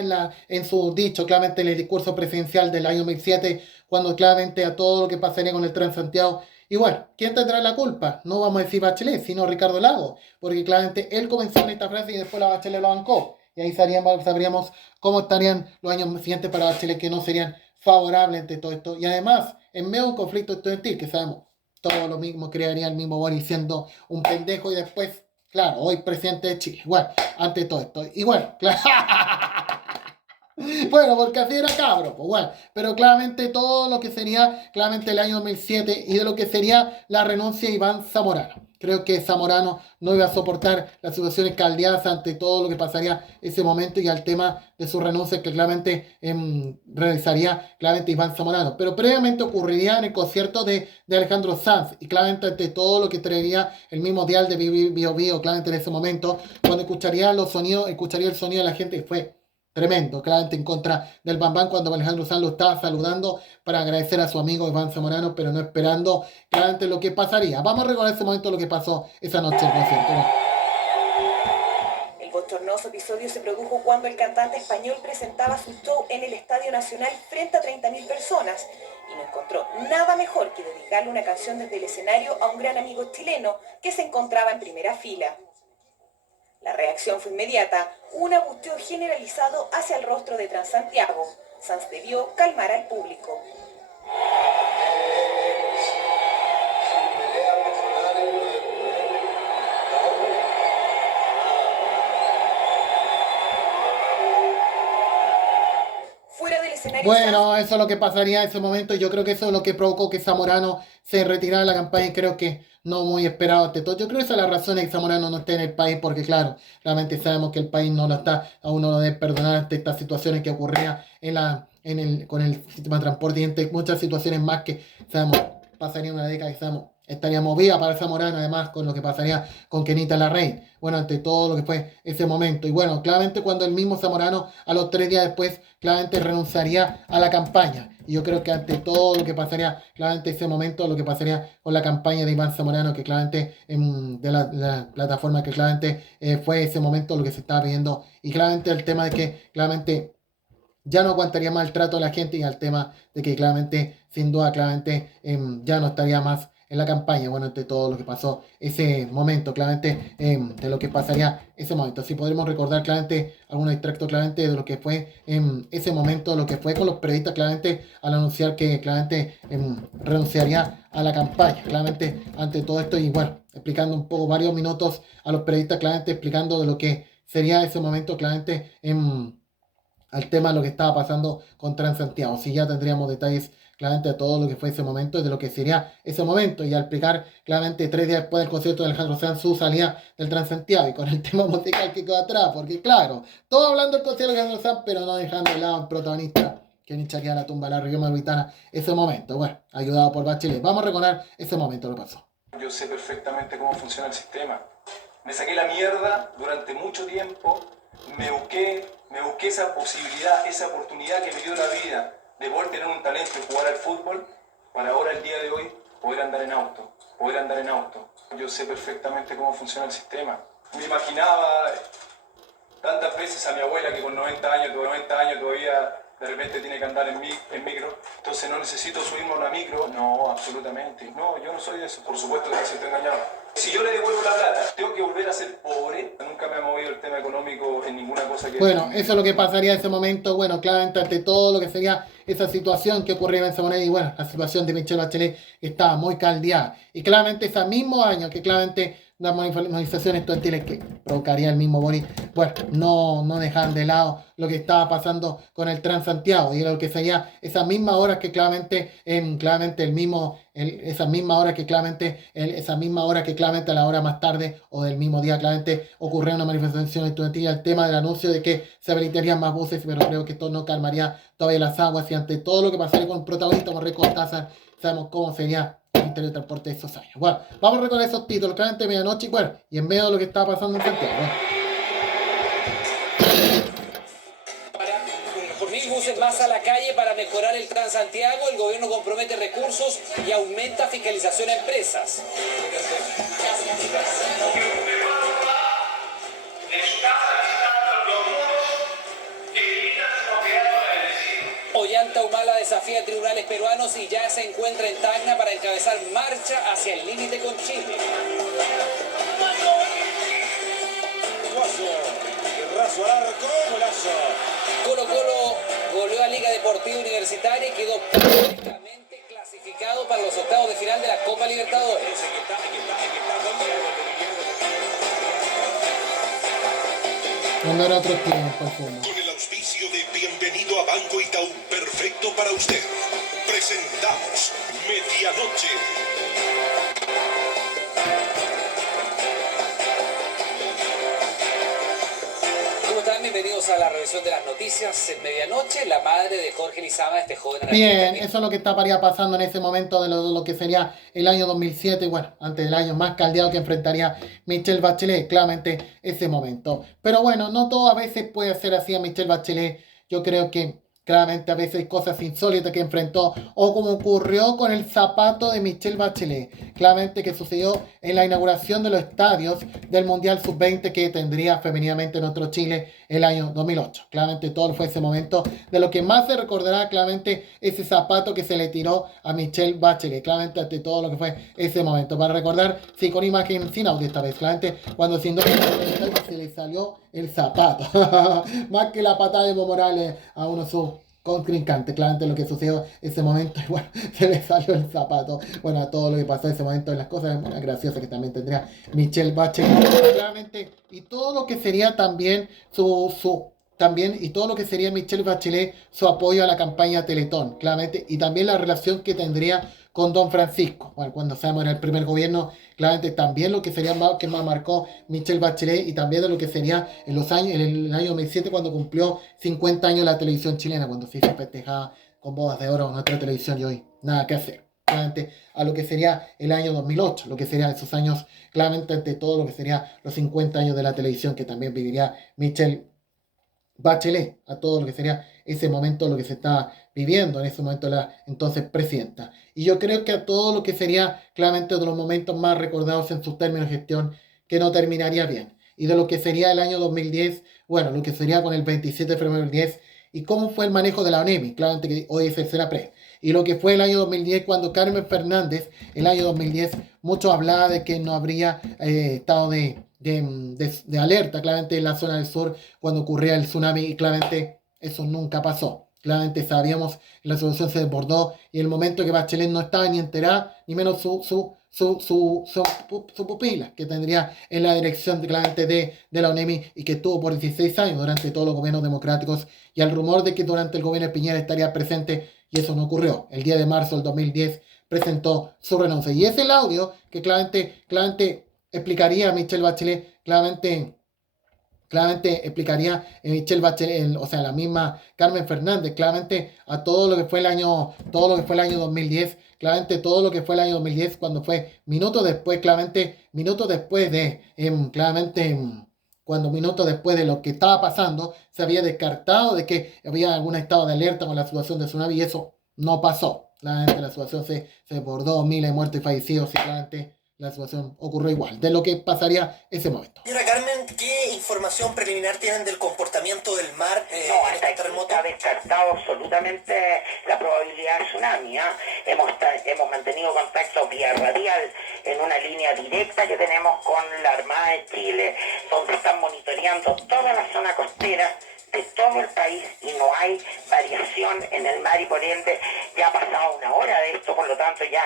en su dicho, claramente en el discurso presidencial del año 2007, cuando claramente a todo lo que pasaría con el Transantiago. Y bueno, ¿quién tendrá la culpa? No vamos a decir Bachelet, sino Ricardo Lagos, porque claramente él comenzó en esta frase y después la Bachelet lo bancó. Y ahí sabríamos cómo estarían los años siguientes para Bachelet, que no serían favorables ante todo esto. Y además, en medio de un conflicto estudiantil, que sabemos, todo lo mismo crearía el mismo Boris siendo un pendejo y después, claro, hoy presidente de Chile. Bueno, ante todo esto. Y bueno, claro. Bueno, porque así era cabro, pues bueno, pero claramente todo lo que sería claramente el año 2007 y de lo que sería la renuncia de Iván Zamorano. Creo que Zamorano no iba a soportar las situaciones caldeadas ante todo lo que pasaría ese momento y al tema de su renuncia que claramente realizaría claramente Iván Zamorano. Pero previamente ocurriría en el concierto de Alejandro Sanz y claramente ante todo lo que traería el mismo dial de Bio Bio, claramente en ese momento, cuando escucharía el sonido de la gente, fue tremendo, claramente en contra del Bambán cuando Alejandro Sanz lo estaba saludando para agradecer a su amigo Iván Zamorano, pero no esperando claramente lo que pasaría. Vamos a recordar ese momento lo que pasó esa noche, por cierto. El bochornoso episodio se produjo cuando el cantante español presentaba su show en el Estadio Nacional frente a 30.000 personas y no encontró nada mejor que dedicarle una canción desde el escenario a un gran amigo chileno que se encontraba en primera fila. La reacción fue inmediata, un abusteo generalizado hacia el rostro de Transantiago. Sanz debió calmar al público. Bueno, eso es lo que pasaría en ese momento. Yo creo que eso es lo que provocó que Zamorano se retirara de la campaña y creo que no muy esperado ante todo. Yo creo que esa es la razón de que Zamorano no esté en el país porque, claro, realmente sabemos que el país no lo está, aún no lo debe perdonar ante estas situaciones que ocurrían con el sistema de transporte y entre muchas situaciones más que sabemos pasaría una década y sabemos estaríamos vivas para Zamorano, además con lo que pasaría con Kenita Larraín. Bueno, ante todo lo que fue ese momento. Y bueno, claramente cuando el mismo Zamorano a los 3 días después claramente renunciaría a la campaña. Y yo creo que ante todo lo que pasaría, claramente ese momento, lo que pasaría con la campaña de Iván Zamorano, que claramente de la plataforma que claramente fue ese momento lo que se estaba pidiendo. Y claramente el tema de que claramente ya no aguantaría más el trato de la gente y al tema de que claramente, sin duda, claramente ya no estaría más en la campaña, bueno, ante todo lo que pasó ese momento, claramente, de lo que pasaría ese momento. Así podremos recordar claramente algunos extractos claramente de lo que fue ese momento, lo que fue con los periodistas claramente al anunciar que claramente renunciaría a la campaña, claramente ante todo esto y bueno, explicando un poco varios minutos a los periodistas claramente explicando de lo que sería ese momento claramente al tema de lo que estaba pasando con Transantiago. Si ya tendríamos detalles claramente de todo lo que fue ese momento y de lo que sería ese momento. Y al explicar claramente 3 días después del concierto de Alejandro Sanz su salida del Transantiago y con el tema musical que quedó atrás. Porque claro, todo hablando del concierto de Alejandro Sanz, pero no dejando de lado al protagonista que ni chaquea la tumba de la región malvitana ese momento. Bueno, ayudado por Bachelet. Vamos a recordar ese momento lo que pasó. Yo sé perfectamente cómo funciona el sistema. Me saqué la mierda durante mucho tiempo. Me busqué esa posibilidad, esa oportunidad que me dio la vida de poder tener un talento y jugar al fútbol, para ahora, el día de hoy, poder andar en auto. Yo sé perfectamente cómo funciona el sistema. Me imaginaba tantas veces a mi abuela que con 90 años todavía de repente tiene que andar en micro, entonces no necesito subirme a una micro. No, absolutamente. No, yo no soy de eso. Por supuesto que me siento engañado. Si yo le devuelvo la plata, tengo que volver a ser pobre. Nunca me ha movido el tema económico en ninguna cosa que... Bueno, eso es lo que pasaría en ese momento. Bueno, claramente ante todo lo que sería esa situación que ocurría en ese momento. Y bueno, la situación de Michelle Bachelet estaba muy caldeada. Y claramente ese mismo año que claramente las manifestaciones estudiantiles que provocaría el mismo Boris, bueno, no dejan de lado lo que estaba pasando con el Transantiago y lo que sería esas mismas horas que claramente a la hora más tarde o del mismo día claramente ocurrió una manifestación estudiantil, el tema del anuncio de que se habilitarían más buses, pero creo que esto no calmaría todavía las aguas y ante todo lo que pasaría con el protagonista Morrey Cortázar, sabemos cómo sería el Ministerio de Transporte de esos años. Bueno, vamos a recordar esos títulos, claramente medianoche y en medio de lo que estaba pasando en Santiago. Por 1000 buses más a la calle para mejorar el Transantiago, el gobierno compromete recursos y aumenta fiscalización a empresas. Ollanta Humala desafía a tribunales peruanos y ya se encuentra en Tacna para encabezar marcha hacia el límite con Chile. Razo al arco, golazo. Colo Colo goleó a Liga Deportiva Universitaria y quedó perfectamente clasificado para los octavos de final de la Copa Libertadores. No era otro tiempo, Con el auspicio de Bienvenido a Banco Itaú, perfecto para usted. Presentamos Medianoche. ¿Cómo están? Bienvenidos a la revisión de las noticias en Medianoche. La madre de Jorge Lizama, este joven... Bien, eso es lo que estaría pasando en ese momento de lo que sería el año 2007, bueno, antes del año más caldeado que enfrentaría Michelle Bachelet, claramente ese momento. Pero bueno, no todo a veces puede ser así a Michelle Bachelet. Yo creo que claramente a veces cosas insólitas que enfrentó, o como ocurrió con el zapato de Michelle Bachelet, claramente que sucedió en la inauguración de los estadios del Mundial Sub-20 que tendría femeninamente nuestro Chile el año 2008. Claramente todo fue ese momento de lo que más se recordará, claramente ese zapato que se le tiró a Michelle Bachelet, claramente ante todo lo que fue ese momento. Para recordar, sí, con imagen sin audio esta vez, claramente cuando sin duda se le salió el zapato, más que la patada de Evo Morales a uno de sus contrincante, claramente lo que sucedió ese momento, y bueno, se le salió el zapato, bueno, a todo lo que pasó en ese momento, en las cosas bueno, graciosas que también tendría Michelle Bachelet, claramente, y todo lo que sería también también, y todo lo que sería Michelle Bachelet, su apoyo a la campaña Teletón, claramente, y también la relación que tendría con Don Francisco, bueno, cuando sabemos en el primer gobierno, claramente también lo que sería más, que más marcó Michelle Bachelet, y también de lo que sería en los años, en el año 2007 cuando cumplió 50 años la televisión chilena, cuando se hizo festejada con bodas de oro en nuestra televisión, y hoy nada que hacer. Claramente a lo que sería el año 2008, lo que serían esos años, claramente ante todo lo que sería los 50 años de la televisión que también viviría Michelle Bachelet, a todo lo que sería ese momento, lo que se está viviendo en ese momento la entonces presidenta. Y yo creo que a todo lo que sería claramente de los momentos más recordados en sus términos de gestión, que no terminaría bien. Y de lo que sería el año 2010, bueno, lo que sería con el 27 de febrero del 10, y cómo fue el manejo de la ONEMI, claramente que hoy es el CENAPRED. Y lo que fue el año 2010, cuando Carmen Fernández, el año 2010, mucho hablaba de que no habría estado de alerta, claramente en la zona del sur, cuando ocurría el tsunami, y claramente eso nunca pasó. Claramente sabíamos, la solución se desbordó, y el momento que Bachelet no estaba ni enterada, ni menos su pupila, que tendría en la dirección claramente de la ONEMI, y que estuvo por 16 años durante todos los gobiernos democráticos, y al rumor de que durante el gobierno de Piñera estaría presente, y eso no ocurrió. El 10 de marzo del 2010 presentó su renuncia. Y es el audio que claramente explicaría a Michelle Bachelet, claramente explicaría Michelle Bachelet, o sea, la misma Carmen Fernández, claramente a todo lo que fue el año 2010, claramente todo lo que fue el año 2010, cuando fue minutos después de lo que estaba pasando, se había descartado de que había algún estado de alerta con la situación de tsunami, y eso no pasó. Claramente la situación se desbordó, miles de muertos y fallecidos, y claramente la situación ocurrió igual, de lo que pasaría ese momento. Señora Carmen, ¿qué información preliminar tienen del comportamiento del mar en este terremoto? Está descartado absolutamente la probabilidad de tsunami. Hemos mantenido contacto vía radial en una línea directa que tenemos con la Armada de Chile, donde están monitoreando toda la zona costera de todo el país, y no hay variación en el mar, y por ende ya ha pasado una hora de esto, por lo tanto ya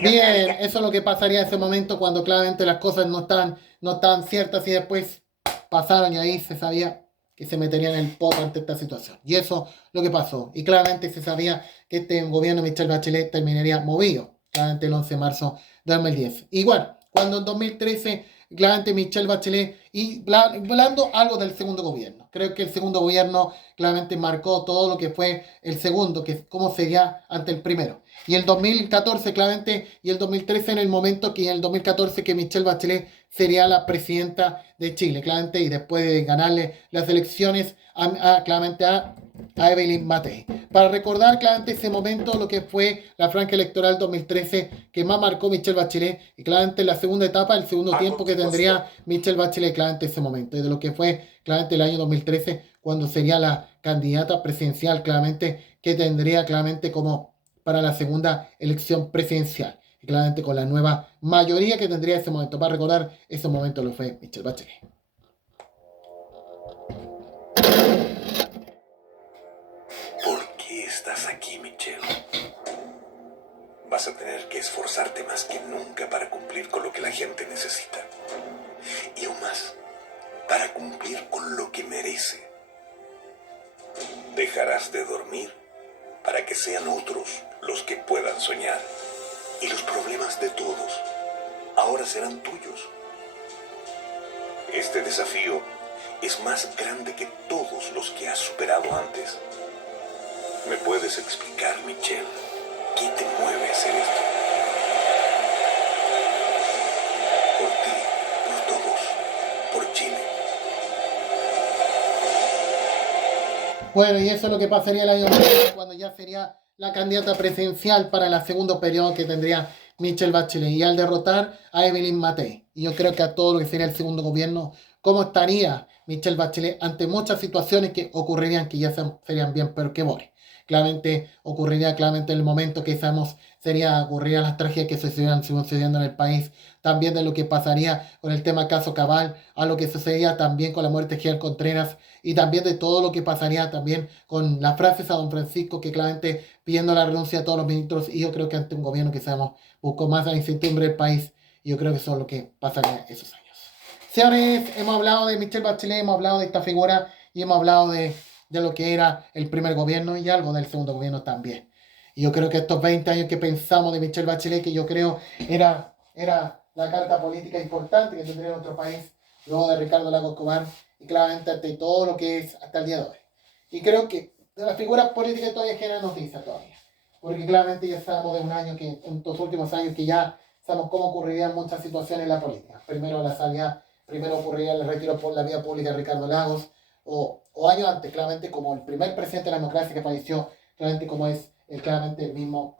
bien, eso es lo que pasaría en ese momento, cuando claramente las cosas no están ciertas, y después pasaron, y ahí se sabía que se meterían en el poto ante esta situación. Y eso es lo que pasó, y claramente se sabía que este gobierno de Michelle Bachelet terminaría movido, claramente el 11 de marzo de 2010. Igual, cuando en 2013 claramente Michelle Bachelet, y hablando algo del segundo gobierno, creo que el segundo gobierno claramente marcó todo lo que fue el segundo, que cómo sería ante el primero, y el 2014 claramente, y el 2013 en el momento que en el 2014 que Michelle Bachelet sería la presidenta de Chile, claramente, y después de ganarle las elecciones claramente a Evelyn Matei. Para recordar claramente ese momento, lo que fue la franja electoral 2013, que más marcó Michelle Bachelet, y claramente la segunda etapa, el segundo tiempo que tendría Michelle Bachelet, claramente ese momento, y de lo que fue claramente el año 2013, cuando sería la candidata presidencial, claramente, que tendría claramente como para la segunda elección presidencial, y claramente con la nueva mayoría que tendría ese momento. Para recordar ese momento lo fue Michelle Bachelet. ¿Por qué estás aquí, Michelle? Vas a tener que esforzarte más que nunca para cumplir con lo que la gente necesita. Y aún más, para cumplir con lo que merece. Dejarás de dormir para que sean otros los que puedan soñar. Y los problemas de todos ahora serán tuyos. Este desafío es más grande que todos los que has superado antes. ¿Me puedes explicar, Michelle, qué te mueve a hacer esto? Por ti, por todos, por Chile. Bueno, y eso es lo que pasaría el año cuando ya sería la candidata presidencial para el segundo periodo que tendría Michelle Bachelet. Y al derrotar a Evelyn Matei. Y yo creo que a todo lo que sería el segundo gobierno, ¿cómo estaría Michelle Bachelet ante muchas situaciones que ocurrirían que ya serían bien peor que Boris? Claramente ocurriría claramente en el momento que sabemos ocurrirían las tragedias que estuvieran sucediendo en el país, también de lo que pasaría con el tema caso Cabal, a lo que sucedería también con la muerte de Gerald Contreras y también de todo lo que pasaría también con las frases a don Francisco que claramente pidiendo la renuncia de todos los ministros y yo creo que ante un gobierno que sabemos buscó más la incertidumbre del país y yo creo que eso es lo que pasaría esos años. Señores, hemos hablado de Michelle Bachelet, hemos hablado de esta figura y hemos hablado de lo que era el primer gobierno y algo del segundo gobierno también. Y yo creo que estos 20 años que pensamos de Michelle Bachelet, que yo creo era la carta política importante que tendría nuestro país, luego de Ricardo Lagos Escobar, y claramente ante todo lo que es hasta el día de hoy. Y creo que de las figuras políticas todavía generan noticias todavía, porque claramente ya estamos de un año que, en estos últimos años que ya sabemos cómo ocurrirían muchas situaciones en la política. Primero la salida, primero ocurriría el retiro por la vía pública de Ricardo Lagos, o años antes, claramente como el primer presidente de la democracia que falleció, claramente como es claramente el mismo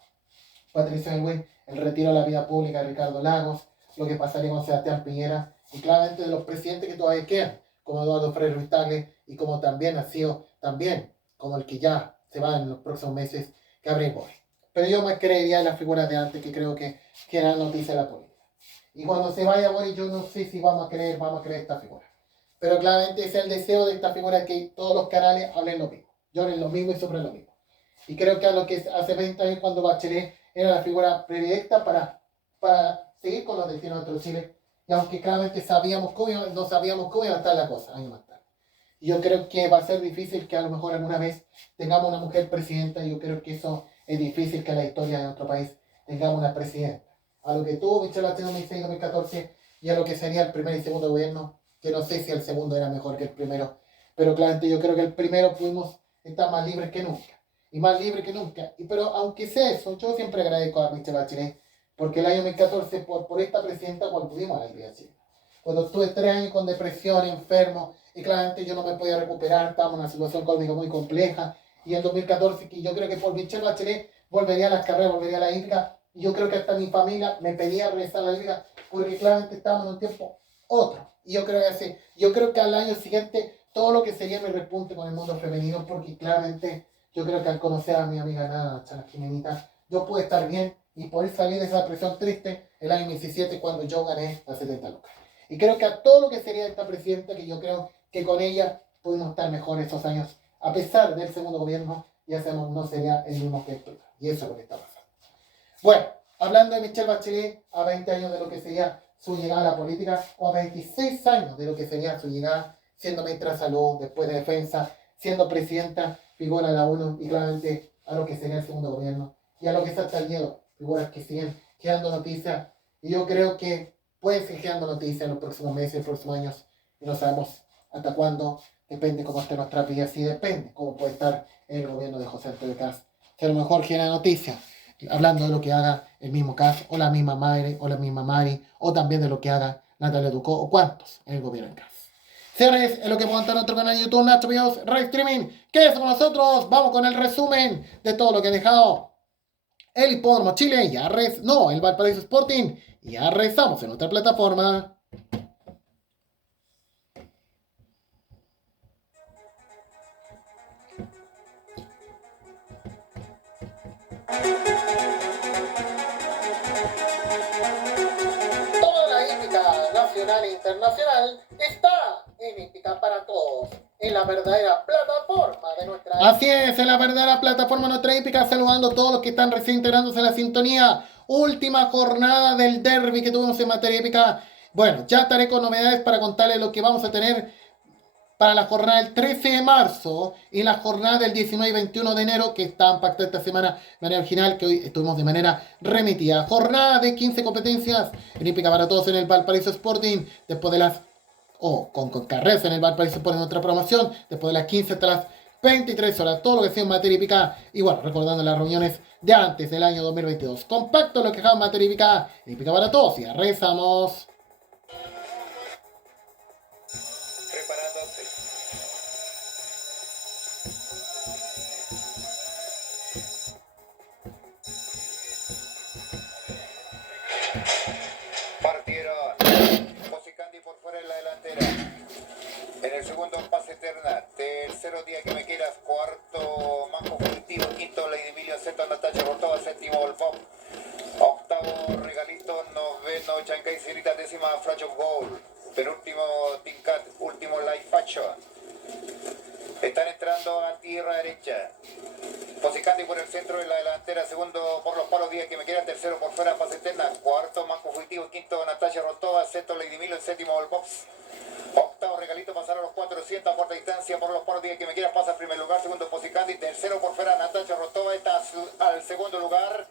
Patricio Aylwin, el retiro de la vida pública de Ricardo Lagos, lo que pasaría con Sebastián Piñera, y claramente de los presidentes que todavía quedan, como Eduardo Frei Ruiz Tagle, y como también ha sido, también, como el que ya se va en los próximos meses, Gabriel Boric. Pero yo me creería en las figuras de antes, que creo que eran noticias de la política. Y cuando se vaya Boric, yo no sé si vamos a creer esta figura. Pero claramente es el deseo de esta figura que todos los canales hablen lo mismo, lloren lo mismo y sobre lo mismo. Y creo que a lo que hace 20 años cuando Bachelet era la figura predilecta para seguir con los destinos de nuestro Chile, y aunque claramente no sabíamos cómo iba a estar la cosa años más tarde. Y yo creo que va a ser difícil que a lo mejor alguna vez tengamos una mujer presidenta, y yo creo que eso es difícil que en la historia de nuestro país tengamos una presidenta. A lo que tuvo Michelle Bachelet en 2006-2014 y a lo que sería el primer y segundo gobierno, que no sé si el segundo era mejor que el primero, pero claramente yo creo que el primero pudimos estar más libres que nunca. Y más libre que nunca. Pero aunque sea eso, yo siempre agradezco a Michelle Bachelet, porque el año 2014, por esta presidenta, cuando pudimos a la vida chilena. Cuando estuve 3 años con depresión, enfermo, y claramente yo no me podía recuperar, estábamos en una situación económica muy compleja, y en 2014, que yo creo que por Michelle Bachelet volvería a las carreras, volvería a la hípica, y yo creo que hasta mi familia me pedía regresar a la hípica, porque claramente estábamos en un tiempo otro. Y yo creo que al año siguiente, todo lo que sería mi repunte con el mundo femenino, porque claramente yo creo que al conocer a mi amiga Nada, Chana Jimenita, yo pude estar bien y poder salir de esa depresión triste el año 2017 cuando yo gané las 70 lucas. Y creo que a todo lo que sería esta presidenta, que yo creo que con ella pudimos estar mejor esos años, a pesar del segundo gobierno, ya sabemos, no sería el mismo que esto. Y eso es lo que está pasando. Bueno, hablando de Michelle Bachelet, a 20 años de lo que sería su llegada a la política, o a 26 años de lo que sería su llegada, siendo ministra de Salud, después de Defensa, siendo presidenta, figura de la ONU, y claramente a lo que sería el segundo gobierno, y a lo que está hasta el día, figuras que siguen quedando noticias, y yo creo que pueden seguir quedando noticias en los próximos meses, en los próximos años, y no sabemos hasta cuándo, depende cómo esté nuestra vida, sí depende cómo puede estar el gobierno de José Antonio Kast, que a lo mejor genera noticias, hablando de lo que haga el mismo Kast, o la misma Mayre, o la misma Mari, o también de lo que haga Natalia Ducó, o cuántos en el gobierno de Kast. Señores, es lo que podemos estar en nuestro canal de YouTube, Nacho Videos, Red Streaming. Quédense con nosotros, vamos con el resumen de todo lo que ha dejado el Hipódromo Chile, el Valparaíso Sporting, y ya regresamos en nuestra plataforma. Toda la hípica nacional e internacional está en Hípica para Todos, en la verdadera plataforma de nuestra hípica. Así es, en la verdadera plataforma de nuestra hípica, saludando a todos los que están recién integrándose a la sintonía. Última jornada del derby que tuvimos en materia hípica. Bueno, ya estaré con novedades para contarles lo que vamos a tener para la jornada del 13 de marzo y la jornada del 19 y 21 de enero, que estaban pactadas esta semana de manera original, que hoy estuvimos de manera remitida. Jornada de 15 competencias en hípica para todos en el Valparaíso Sporting, después de las con carreras en el Valparaíso Sporting en otra promoción, después de las 15 hasta las 23 horas, todo lo que sea en materia hípica, y bueno, recordando las reuniones de antes del año 2022. Compacto lo que dejaba en materia hípica para todos, y rezamos. Partieron. Posicandi por fuera en la delantera. En el segundo, Paz Eterna. Tercero, Día que me quieras. Cuarto, Manco Fugitivo. Quinto, Lady Emilio. Sexto, Natacha Cortova. Séptimo, El Pop. Octavo, Regalito. Noveno, Chancay Cirita. Décima, Flash of Gold. Penúltimo, Tinkat. Último, Life Fashion. Están entrando a tierra derecha. Posicandi por el centro en la delantera. Segundo, por los palos, Día que me quieras. Tercero, por fuera, Paz Eterna. Cuarto, Manco Fugitivo. Quinto, Natacha Cortova. Sexto, Lady Emilio. Séptimo, El Box. Octavo, Regalito, pasaron los 400 a corta distancia por los palos, Día que me quieras, pasa al primer lugar. Segundo, Posicandi. Tercero, por fuera, Natacha Rostova, está al segundo lugar.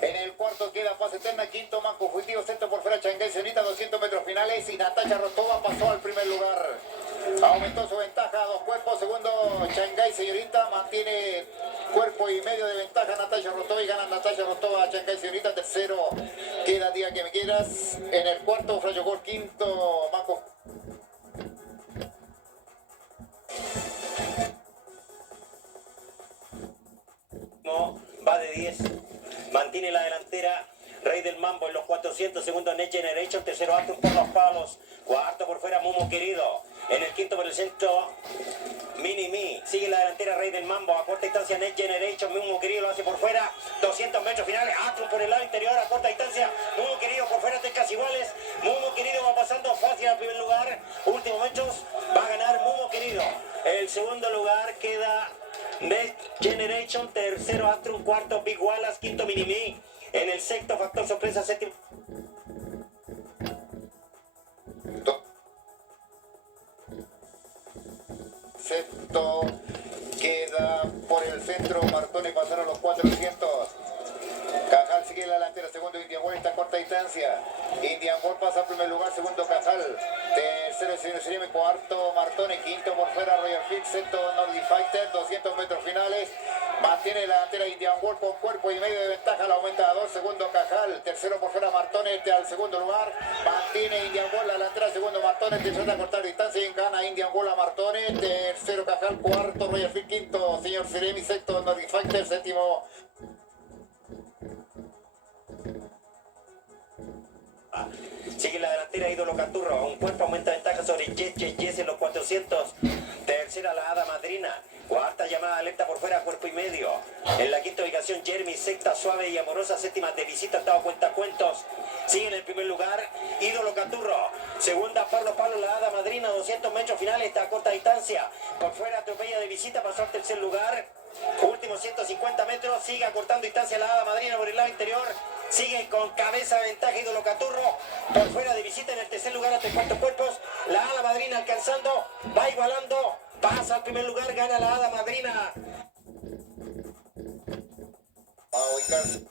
En el cuarto queda Paz Eterna. Quinto, Manco Fugitivo. Sexto, por fuera, Chancay Señorita, 200 metros finales. Y Natacha Rostova pasó al primer lugar. Aumentó su ventaja a 2 cuerpos. Segundo, Chancay Señorita, mantiene cuerpo y medio de ventaja Natacha Rostova y gana Natacha Rostova a Chancay Señorita. Tercero, queda Día que me quieras. En el cuarto, Frayogol. Quinto, Manco. No, va de 10, mantiene la delantera Rey del Mambo en los 400, segundo Next Generation, tercero Astrum por los palos, cuarto por fuera Mumo Querido, en el quinto por el centro Mini Me, sigue la delantera Rey del Mambo, a corta distancia Next Generation, Mumo Querido lo hace por fuera, 200 metros finales, Astrum por el lado interior a corta distancia, Mumo Querido por fuera, tres casi iguales, Mumo Querido va pasando fácil al primer lugar, últimos metros, va a ganar Mumo Querido, el segundo lugar queda Next Generation, tercero Astrum, cuarto Big Wallace, quinto Mini Me, en el sexto Factor Sorpresa, séptimo. Sexto queda por el centro Martoni, pasaron los 400. Cajal sigue en la delantera, segundo Indian World está a corta distancia. Indian World pasa al primer lugar, segundo Cajal. Tercero Sirime, cuarto Martoni, quinto por fuera Royal Fix, sexto Nordic Fighter, 200 metros finales. Mantiene la delantera Indian World con cuerpo y medio de ventaja, la aumenta a 2, segundo Cajal, tercero por fuera Martoni, al segundo lugar. Mantiene Indian World la delantera, segundo Martoni, tercero a cortar distancia y gana Indian World a Martoni, tercero Cajal, cuarto Royal Fix, quinto señor Sirimi, sexto Nordic Fighter, séptimo. Sigue la delantera Ídolo Canturro, un cuerpo aumenta ventaja sobre Yes en los 400. Tercera la Hada Madrina, cuarta llamada alerta por fuera, cuerpo y medio. En la quinta ubicación Jeremy, sexta Suave y Amorosa, séptima de visita, octavo Cuentacuentos. Sigue en el primer lugar Ídolo Canturro, segunda Pablo la Hada Madrina, 200 metros finales, está a corta distancia. Por fuera atropella de visita, pasó al tercer lugar. Últimos 150 metros, sigue acortando distancia la Hada Madrina por el lado interior. Sigue con cabeza de ventaja Ídolo Caturro, por fuera de visita en el tercer lugar hasta 4 cuerpos, la Hada Madrina alcanzando, va igualando, pasa al primer lugar, gana la Hada Madrina. A ubicarse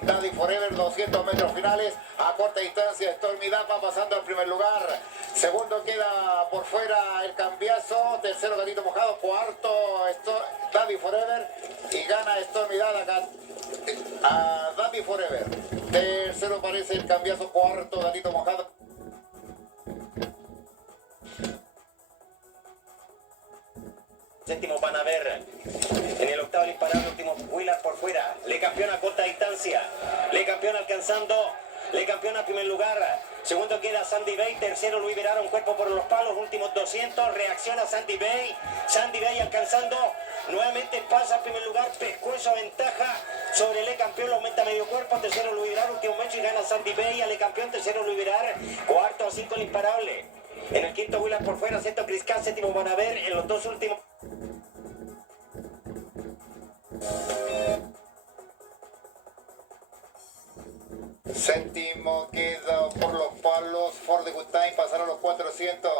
Daddy Forever, 200 metros finales, a corta distancia Stormy Dapa pasando al primer lugar, segundo queda por fuera el Cambiazo, tercero Gatito Mojado, cuarto Daddy Forever y gana Stormy Dapa a Daddy Forever, tercero parece el Cambiazo, cuarto Gatito Mojado. Séptimo Panaver, en el octavo el imparable, último Willard por fuera, Le Campeón a corta distancia, Le Campeón alcanzando, Le Campeón al primer lugar, segundo queda Sandy Bay, tercero Luis Verara, un cuerpo por los palos, últimos 200, reacciona Sandy Bay alcanzando, nuevamente pasa al primer lugar, pescuezo ventaja sobre Le Campeón, lo aumenta medio cuerpo, tercero Luis Verara, último metro y gana Sandy Bay a Le Campeón, tercero Luis Verara, cuarto a 5 el imparable, en el quinto Willard por fuera, sexto Chris K, séptimo Panaver, en los dos últimos. Séptimo queda por los palos Ford de Gustain, pasaron los 400.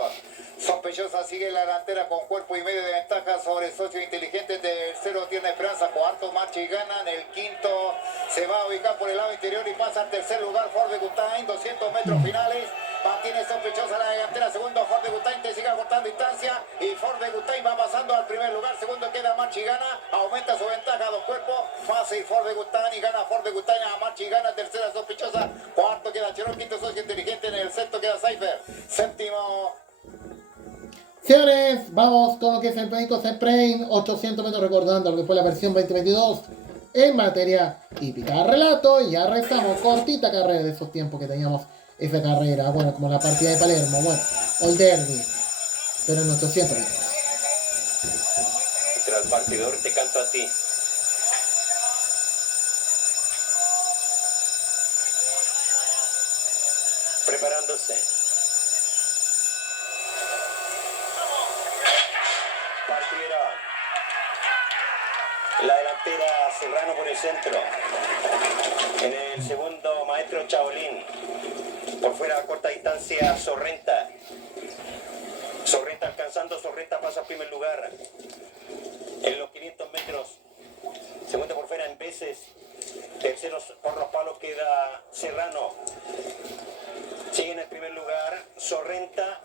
Sospechosa sigue la delantera con cuerpo y medio de ventaja sobre Socio Inteligente. Tercero tiene Esperanza, cuarto marcha y gana. En el quinto se va a ubicar por el lado interior y pasa al tercer lugar Ford de Gustain, 200 metros finales. Mantiene Sospechosa la delantera, segundo Ford de Gustain, te sigue cortando distancia y Ford de Gustain va pasando al primer lugar, segundo queda Marchi y gana, aumenta su ventaja a 2 cuerpos, fácil Ford de Gustain y gana Ford de Gustain a Marchi y gana, tercera Sospechosa, cuarto queda Cherón, quinto Socio Inteligente, en el sexto queda Cypher, séptimo. Señores, vamos con lo que es el Médico Zeppelin 800 metros, recordando lo que fue la versión 2022 en materia hípica. Relato, y ya rezamos, cortita carrera de esos tiempos que teníamos esa carrera, bueno, como la partida de Palermo, bueno, o el derby, pero en 800 metros. Pero al partidor te canto a ti. Preparándose. Partieron. La delantera Serrano por el centro. En el segundo, Maestro Chaolín. Por fuera a corta distancia, Sorrenta. Sorrenta alcanzando, Sorrenta pasa a primer lugar. En los 500 metros. Segundo por fuera en veces. Tercero por los palos queda Serrano. Sigue en el primer lugar Sorrenta.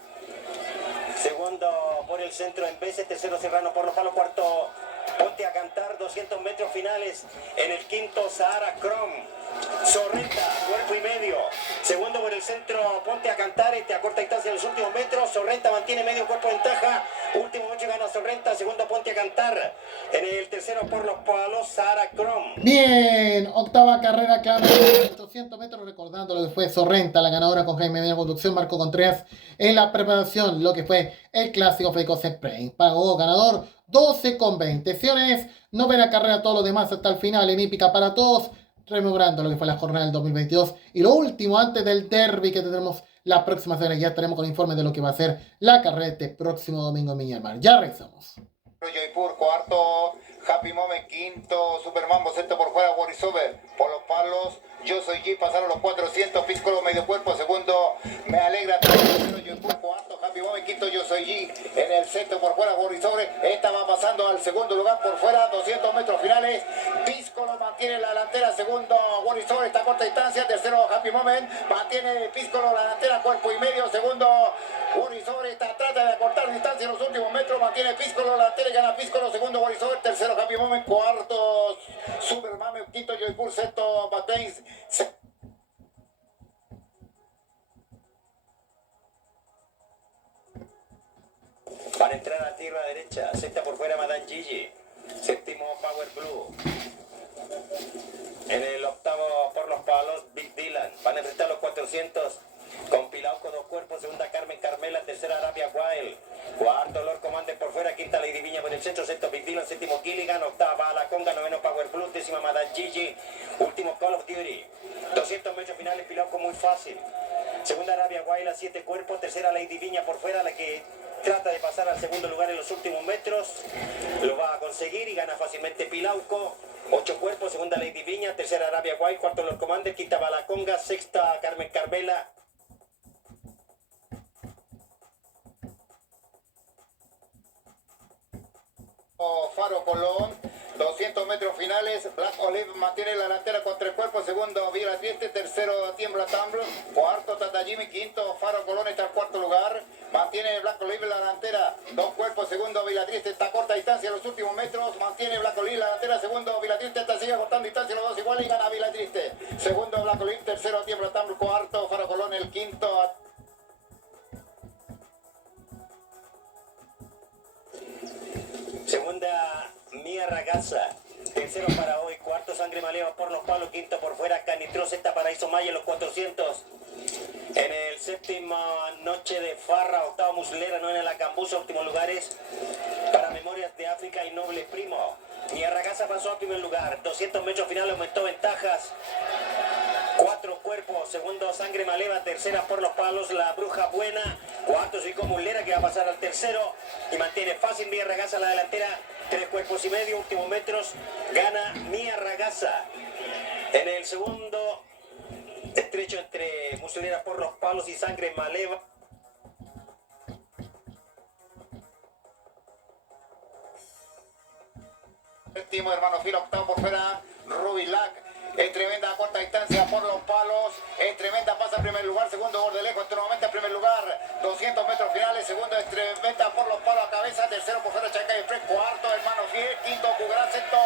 Segundo por el centro en veces. Tercero Serrano por los palos. Cuarto Ponte a Cantar, 200 metros finales. En el quinto Sahara Crom. Sorrenta, cuerpo y medio. Segundo por el centro, Ponte a Cantar, a corta distancia en los últimos metros. Sorrenta mantiene medio cuerpo de ventaja. Último 8 gana Sorrenta. Segundo Ponte a Cantar. En el tercero por los palos, Sahara Crom. Bien, octava carrera clave, 800 metros, recordando lo que fue Sorrenta, la ganadora con Jaime Medina conducción, Marco Contreras en la preparación, lo que fue el clásico Fecos Sprint. Pagó ganador 12,20. Señores, novena carrera, todo lo demás hasta el final en hípica para todos, rememorando lo que fue la jornada del 2022. Y lo último, antes del derby que tendremos la próxima semana, ya estaremos con informes de lo que va a ser la carrera este próximo domingo en Viña del Mar. Ya regresamos. Joypur, cuarto, Happy Moment, quinto, Supermambo, sexto por fuera, Worisover, por los palos, Yo Soy G, pasaron los 400, Piscolo medio cuerpo, segundo, Me Alegra, tercero, Joypur, cuarto, Happy Moment, quinto, Yo Soy G, en el sexto por fuera, Worisover, esta va pasando al segundo lugar por fuera, 200 metros finales, Piscolo mantiene la delantera, segundo, Worisover, está a corta distancia, tercero, Happy Moment, mantiene Piscolo la delantera, cuerpo y medio, segundo, Worisover, trata de acortar distancia en los últimos metros, mantiene Piscolo la delantera, gana Piscolo, segundo Worisover, tercero Happy Moment, cuarto Superman, quinto Joypur, sexto Bateins. Para entrar a tierra derecha, sexta por fuera Madame Gigi, séptimo Power Blue. En el octavo por los palos Big Dylan, van a enfrentar los 400 con Pilauco, dos cuerpos, segunda Carmen Carmela, tercera Arabia Wild, cuarto Lord Commander por fuera, quinta Lady Viña por el centro, sexto Big Dylan, séptimo Gilligan, octava Balaconga, noveno Power Blue, décima Madame Gigi, último Call of Duty. 200 metros finales, Pilauco muy fácil. Segunda Arabia Wild a 7 cuerpos, tercera Lady Viña por fuera, la que trata de pasar al segundo lugar en los últimos metros, lo va a conseguir y gana fácilmente Pilauco. 8 cuerpos, segunda Lady Viña, tercera Arabia Wild, cuarto Lord Commander, quinta Balaconga, sexta Carmen Carmela. Faro Colón, 200 metros finales, Black Olive mantiene la delantera con 3 cuerpos, segundo Vila Trieste, tercero Tiembla Tamblo, cuarto Tata Jimmy, quinto Faro Colón está en cuarto lugar, mantiene Black Olive la delantera, 2 cuerpos, segundo Vila Trieste está a corta distancia en los últimos metros, mantiene Black Olive la delantera, segundo Vila Trieste está sigue cortando distancia los dos iguales y gana Vila Trieste, segundo Black Olive, tercero Tiembla Tamblo, cuarto Faro Colón, el quinto Segunda, Mía Ragazza. Tercero para hoy, cuarto Sangre Maleva por los palos, quinto por fuera, Canitro, sexta Paraíso Maya en los 400. En el séptimo Noche de Farra, octavo Muslera, novena La Cambusa, últimos lugares para Memorias de África y Noble Primo. Mía Ragazza pasó a primer lugar, 200 metros final aumentó ventajas. 4 cuerpos, segundo Sangre Maleva, tercera por los palos La Bruja Buena, cuarto Zico Mulera que va a pasar al tercero y mantiene fácil Mía Ragazza la delantera, 3 cuerpos y medio, últimos metros, gana Mía Ragazza. En el segundo, estrecho entre Muslera por los palos y Sangre Maleva. Séptimo hermano Filo, octavo por fuera Rubilac. Es tremenda a corta distancia por los palos, es tremenda, pasa en primer lugar, segundo Bordelejo, nuevamente en primer lugar, 200 metros finales, segundo es tremenda por los palos a cabeza, tercero por fuera Chancay Express, cuarto hermano Fiel, quinto Cugrán, sexto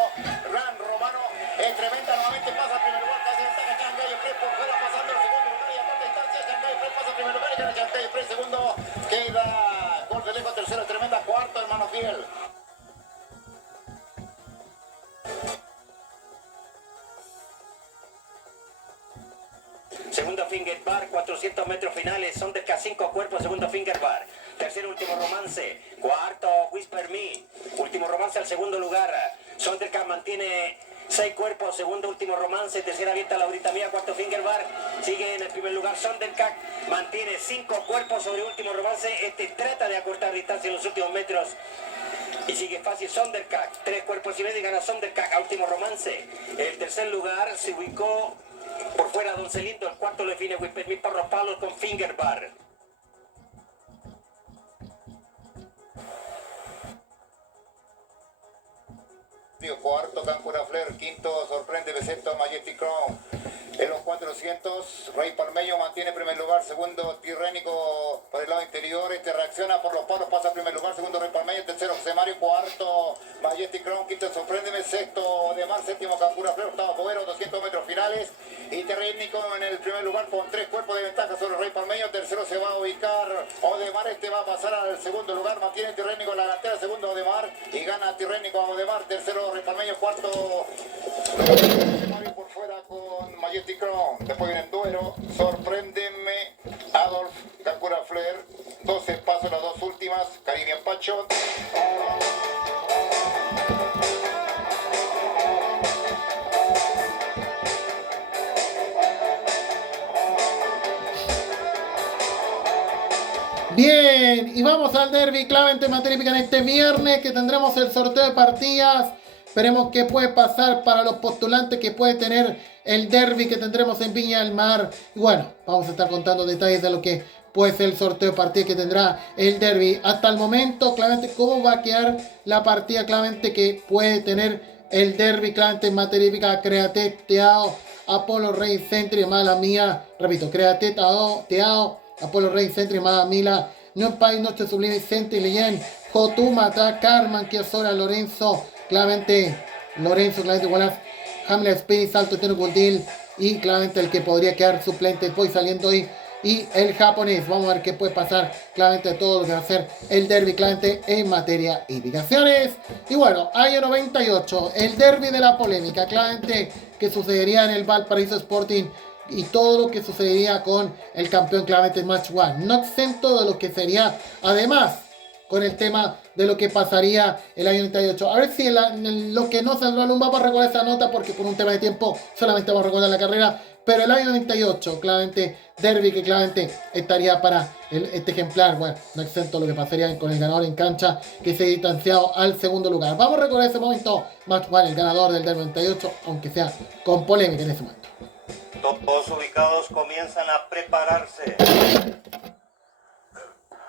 Ran Romano, es tremenda, nuevamente pasa en primer lugar, casi destaca Chancay Express por fuera, pasando el segundo lugar y a corta distancia, Chancay Express pasa en primer lugar y gana Chancay Express, segundo queda Bordelejo, tercero es tremenda, cuarto hermano Fiel. Segundo finger bar, 400 metros finales, Sondercat 5 cuerpos, segundo finger bar. Tercero, último romance. Cuarto, Whisper Me. Último romance al segundo lugar. Sondercat mantiene 6 cuerpos, segundo, último romance. Tercera abierta, Laurita Mía, cuarto finger bar. Sigue en el primer lugar Sondercat. Mantiene 5 cuerpos sobre último romance. Trata de acortar distancia en los últimos metros. Y sigue fácil Sondercat. 3 cuerpos y medio y gana Sondercat a último romance. El tercer lugar se ubicó por fuera Don Celindo. El cuarto lo define Whisper Me por los palos con finger bar. Cuarto, Cancura Flair. Quinto, sorprende Becerto, Majestic Crown. En los 400, Rey Palmeño mantiene primer lugar. Segundo, Tirrénico por el lado interior. Reacciona por los palos, pasa a primer lugar. Segundo, Rey Palmeño. Tercero, José Mario. Cuarto, Majestic Crown. Quinto, sorpréndeme. Sexto, Odemar. Séptimo, Cancura Flair. Octavo, Cobero, 200 metros finales. Y Tirrénico en el primer lugar con 3 cuerpos de ventaja sobre Rey Palmeño. Tercero se va a ubicar Odemar. Va a pasar al segundo lugar. Mantiene Tirrénico en la delantera. Segundo, Odemar. Y gana Tirrénico a Odemar. Tercero, Rey Palmeño. Cuarto, Mario por fuera con Majestic Crown. Después viene el Duero, Sorpréndeme, Adolf, Cancura Flair. 12 pasos las dos últimas, Caribbean Pacho. Bien, y vamos al derbi clave en materia hípica en este viernes, que tendremos el sorteo de partidas. Esperemos qué puede pasar para los postulantes que puede tener el derbi que tendremos en Viña del Mar. Y bueno, vamos a estar contando detalles de lo que puede ser el sorteo de partida que tendrá el derbi. Hasta el momento, claramente, cómo va a quedar la partida claramente que puede tener el derbi claramente en materia hípica. Createt, Teao, Apolo Rey Centri, Mala Mía. Repito, Createt, Teao, Apolo Rey Centri, Mala Mila. No País, Noche Sublime, Centri, Leyen, Jotuma, Carman, Kiosora, Lorenzo. Claramente Wallace, Hamlet Spirit, Salto Teno Gundil y claramente el que podría quedar suplente voy saliendo hoy y el japonés. Vamos a ver qué puede pasar claramente todo lo que va a ser el derbi claramente en materia hípica. Y bueno, año 98, el derbi de la polémica claramente que sucedería en el Valparaíso Sporting y todo lo que sucedería con el campeón claramente Match One. No exento de lo que sería además con el tema de lo que pasaría el año 98. A ver si lo que no saldrá Lumba para recordar esa nota, porque por un tema de tiempo solamente vamos a recordar la carrera. Pero el año 98, claramente, derbi que claramente estaría para este ejemplar. Bueno, no exento lo que pasaría con el ganador en cancha, que se ha distanciado al segundo lugar. Vamos a recordar ese momento. Match One, el ganador del derbi 98, aunque sea con polémica en ese momento. Todos ubicados comienzan a prepararse.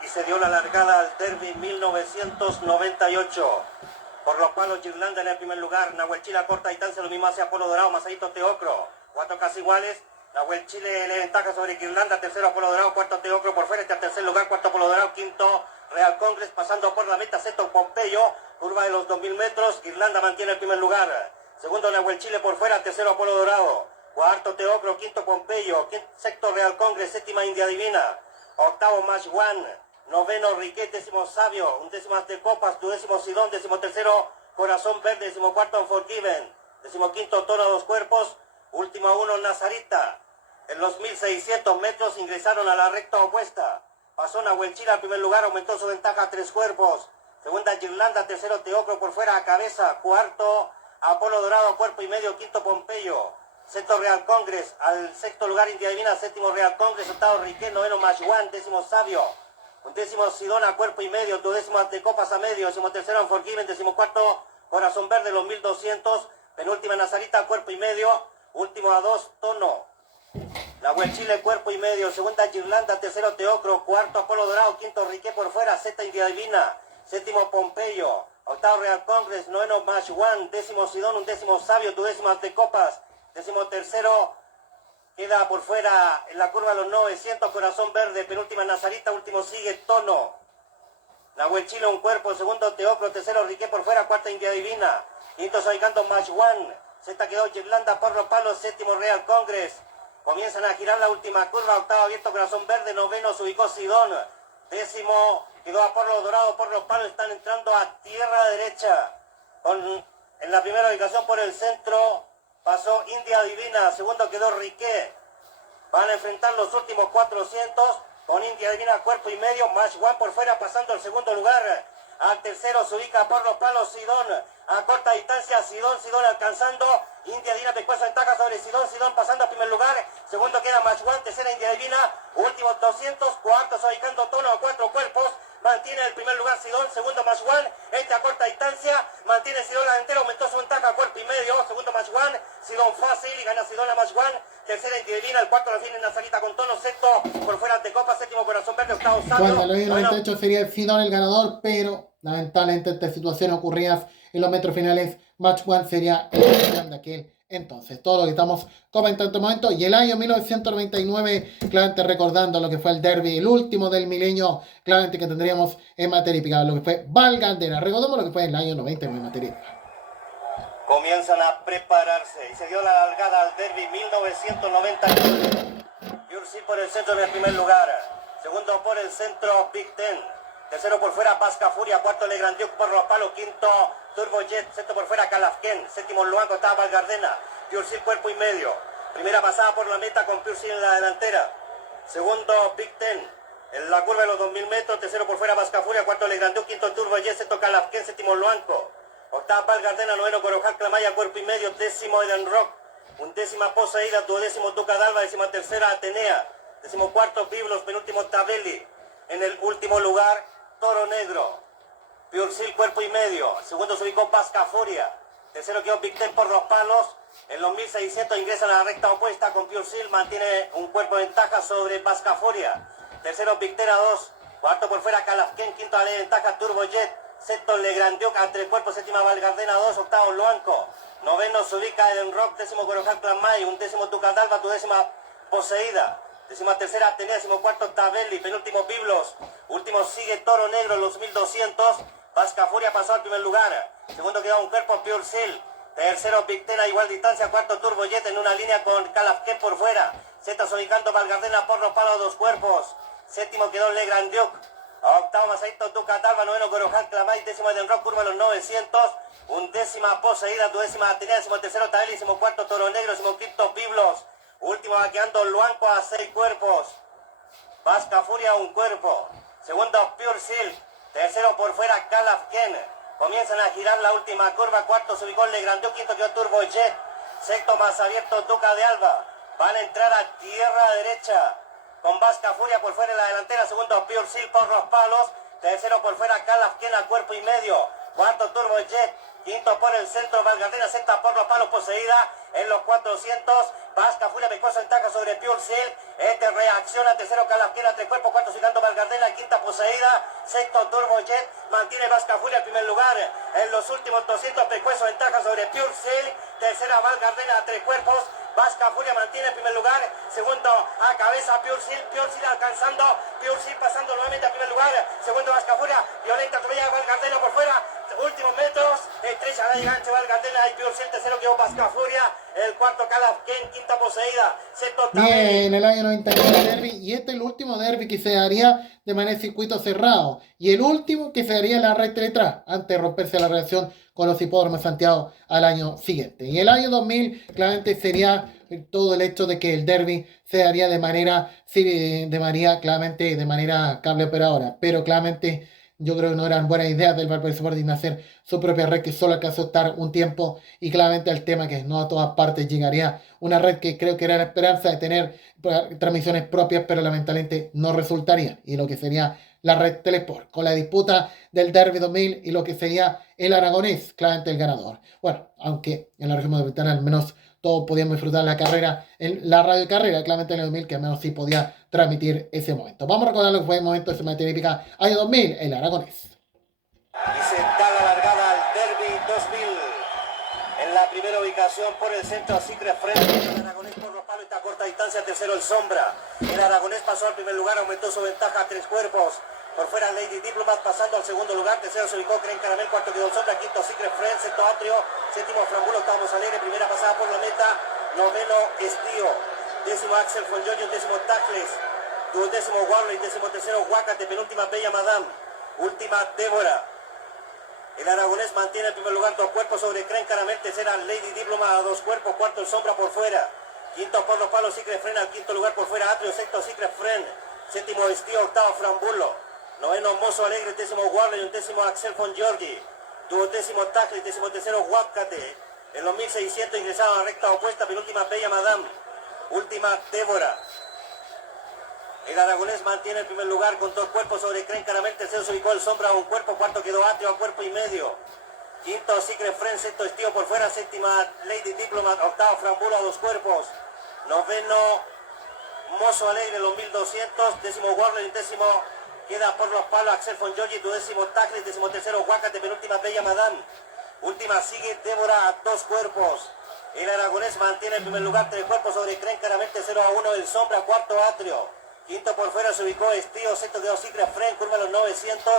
Y se dio la largada al derbi 1998. Por lo cual Girlanda en el primer lugar, Nahuel Chile a corta distancia, lo mismo hace Apolo Dorado, Masahito Teocro. 4 casi iguales, Nahuel Chile le ventaja sobre Girlanda, tercero Apolo Dorado, cuarto Teocro por fuera, tercer lugar, cuarto Apolo Dorado, quinto Real Congress, pasando por la meta, sexto Pompeyo, curva de los 2000 metros, Girlanda mantiene el primer lugar. Segundo Nahuel Chile por fuera, tercero Apolo Dorado, cuarto Teocro, quinto Pompeyo, sexto Real Congress, séptima India Divina, octavo Match One. Noveno Riquet, décimo Sabio, undécimo de Copas, duodécimo Sidón, décimo tercero Corazón Verde, décimo cuarto Unforgiven, décimo quinto Tono a dos cuerpos, último uno Nazarita. En los 1600 metros ingresaron a la recta opuesta. Pasó Nahuel Chile al primer lugar, aumentó su ventaja a 3 cuerpos. Segunda Girlanda, tercero Teocro por fuera a cabeza, cuarto Apolo Dorado, cuerpo y medio, quinto Pompeyo. Sexto Real Congress, al sexto lugar India Divina, séptimo Real Congress, octavo Riquet, noveno Match One, décimo Sabio. Undécimo Sidona, cuerpo y medio, duodécimo ante Copas a medio, décimo tercero Unforgiven, décimo cuarto Corazón Verde, los 1200, penúltima Nazarita, cuerpo y medio, último a 2 Tono. Nahuel Chile, cuerpo y medio, segunda Girlanda, tercero Teocro, cuarto Apolo Dorado, quinto Riquet por fuera, sexta India Divina, séptimo Pompeyo, octavo Real Congress, noveno Match One, décimo Sidón, undécimo Sabio, duodécimo ante Copas, décimo tercero queda por fuera en la curva de los 900, Corazón Verde, penúltima Nazarita, último sigue Tono. Nahuel Chile un cuerpo, segundo Teocro, tercero Riquet por fuera, cuarta India Divina, quinto Soicando Match One, sexta quedó Girlanda por los palos, séptimo Real Congress. Comienzan a girar la última curva, octavo abierto Corazón Verde, noveno se ubicó Sidón, décimo quedó Apolo Dorado por los palos, están entrando a tierra derecha. En la primera ubicación por el centro pasó India Divina, segundo quedó Riquet, Van a enfrentar los últimos 400 con India Divina cuerpo y medio, Match One por fuera pasando el segundo lugar. Al tercero se ubica por los palos Sidón, a corta distancia Sidón alcanzando, India Divina pescuezo ventaja sobre Sidón pasando al primer lugar, segundo queda Match One, tercera India Divina, últimos 200, cuarto se ubicando Tono a 4 cuerpos, mantiene el primer lugar Sidón, segundo Match One, a corta distancia, mantiene Sidón la delantera, aumentó su ventaja a cuerpo y medio, segundo Match One, Sidón fácil y gana Sidón a Match One, tercera India Divina, el cuarto lo tiene en la salita con Tono, sexto por fuera de Copa, séptimo Corazón Verde, octavo Sabio. Bueno, el 98 sería el Sidón el ganador, pero lamentablemente estas situaciones ocurridas en los metros finales, Match One sería el campeón de aquel entonces. Todo lo que estamos comentando en este momento. Y el año 1999, claramente recordando lo que fue el derby, el último del milenio, claramente que tendríamos en materia hípica, lo que fue Val Gardena. Recordemos lo que fue el año 99 en materia hípica. Comienzan a prepararse y se dio la largada al derby 1999. Purcell por el centro en el primer lugar. Segundo por el centro Big Ten. Tercero por fuera Vasca Furia. Cuarto Le Grand Duke por los palos. Quinto Turbo Jet. Sexto por fuera Calafquén. Séptimo Luango estaba Val Gardena. Purcell cuerpo y medio. Primera pasada por la meta con Purcell en la delantera. Segundo Big Ten. En la curva de los 2000 metros. Tercero por fuera Vasca Furia. Cuarto Le Grand Duke. Quinto Turbo Jet. Sexto Calafquén. Séptimo Luango. Octava Val Gardena. Noveno Corojal Clamaya. Cuerpo y medio. Décimo Eden Rock. Undécima Poseída. Duodécimo Duca d'Alba. Décima tercera Atenea. Décimo cuarto Biblos. Penúltimo Tabelli. En el último lugar Toro Negro. Purcell cuerpo y medio. Segundo se ubicó Vasca Furia. Tercero quedó Big Ten por los palos. En los 1600 ingresan a la recta opuesta con Purcell. Mantiene un cuerpo de ventaja sobre Vasca Furia. Tercero Big Ten a 2. Cuarto por fuera Calafquén. Quinto a la ventaja Turbo Jet. Sexto Le Grand Duke a 3 cuerpos. Séptima Val Gardena a 2. Octavo Luanco. Noveno se ubica Eden Rock. Décimo Corojal Clamay. Undécimo Duca d'Alba. Tu décima Poseída. Décima tercera Atenea, décimo cuarto Tabelli, penúltimo Biblos, último sigue Toro Negro en los 1200, Vasca Furia pasó al primer lugar, segundo quedó un cuerpo Purcell, tercero Big Ten a igual distancia, cuarto Turbo Jet en una línea con Calafquén por fuera, sexto ubicando Val Gardena por los palos 2 cuerpos, séptimo quedó Le Grand Duke, octavo Masaito Duca d'Alba, noveno Corojal Clamay, décimo Eden Rock, curva de los 900, undécima Poseída, duodécima Atenea, décimo tercero Tabelli, décimo cuarto Toro Negro, décimo quinto Biblos, último va quedando Luanco a 6 cuerpos. Vasca Furia 1 cuerpo. Segundo Purcell. Tercero por fuera Calafquén. Comienzan a girar la última curva. Cuarto se ubicó Le Grand Duke. Quinto quedó Turbo Jet. Sexto más abierto Duca d'Alba. Van a entrar a tierra derecha. Con Vasca Furia por fuera en la delantera. Segundo Purcell por los palos. Tercero por fuera Calafquén a cuerpo y medio. Cuarto Turbo Jet. Quinto por el centro Val Gardena. Sexta por los palos Poseída. En los 400. Vasca Furia pescosa ventaja sobre Purcell. Reacciona. Tercero Calafquén a 3 cuerpos. Cuarto Ciclando Val Gardena. Quinta Poseída. Sexto Turbo Jet. Mantiene Vasca Furia en primer lugar. En los últimos 200 pescuezo ventaja sobre Purcell. Tercera Val Gardena a 3 cuerpos. Vasca Furia mantiene en primer lugar. Segundo a cabeza Purcell. Purcell alcanzando. Purcell pasando nuevamente a primer lugar. Segundo Vasca Furia. Violenta atropella Val Gardena por fuera. Últimos metros. Estrecha la llegada entre Val Gardena y Purcell. Tercero quedó Vasca Furia. El cuarto Calafquén. Quinta Poseída. Sexto Bien, en el año 99 derby. Y este es el último derby que se daría de manera de circuito cerrado. Y el último que se daría en la recta detrás. Antes de romperse la relación con los hipódromos de Santiago al año siguiente. Y el año 2000 claramente sería todo el hecho de que el derby se daría de manera claramente de manera cable operadora. Pero claramente yo creo que no eran buenas ideas del Valparaíso Sporting hacer su propia red que solo alcanzó a estar un tiempo y claramente el tema que no a todas partes llegaría una red que creo que era la esperanza de tener transmisiones propias pero lamentablemente no resultaría y lo que sería la red Telesport con la disputa del Derby 2000 y lo que sería el aragonés, claramente el ganador. Bueno, aunque en la región metropolitana al menos todos podíamos disfrutar la carrera, en la radio de carrera, claramente en el 2000, que al menos sí podía transmitir ese momento. Vamos a recordar lo que fue el momento de esa materia hípica, año 2000, el aragonés. Y se da la largada al Derby 2000. En la primera ubicación por el centro a Secret Friend. El aragonés por los palos a corta distancia, tercero el Sombra. El aragonés pasó al primer lugar, aumentó su ventaja a 3 cuerpos. Por fuera Lady Diplomat pasando al segundo lugar, tercero se ubicó Cren Caramel, cuarto quedó Sombra, quinto Secret Friend, sexto Atrio, séptimo Frambulo, octavo Alegre, primera pasada por la meta, noveno Estío, décimo Axel Fonjoyo, décimo Tacles, duodécimo Warley, décimo tercero Huacate, penúltima Bella Madame, última Débora. El aragonés mantiene en primer lugar 2 cuerpos sobre Cren Caramel, tercera Lady Diploma a 2 cuerpos, cuarto el Sombra por fuera, Quinto por los palos, Secret Friend al quinto lugar por fuera, Atrio, sexto Secret Friend, séptimo Vestido, octavo Frambulo, noveno Mozo Alegre, décimo Warley, undécimo Axel von Giorgi, duodécimo Tacli, décimo tercero Huapcate, en los 1600 ingresaban a recta opuesta, penúltima Bella Madame, última Débora. El aragonés mantiene el primer lugar con 2 cuerpos sobre Cren Caramel, tercero se ubicó el Sombra a 1 cuerpo, cuarto quedó Atrio a cuerpo y medio. Quinto Secret Friend, sexto Estío por fuera, séptima Lady Diplomat, octavo Frambulo a 2 cuerpos. Noveno Mozo Alegre, los 1200, décimo Warley, décimo queda por los palos Axel von Giorgi, duodécimo Tacles, décimo tercero Huacate, penúltima Bella Madame. Última sigue Débora a 2 cuerpos. El aragonés mantiene el primer lugar, 3 cuerpos sobre Cren Caramel, tercero a 1 el Sombra, cuarto Atrio. Quinto por fuera se ubicó Estío, sexto quedó Secret Friend, curva los 900.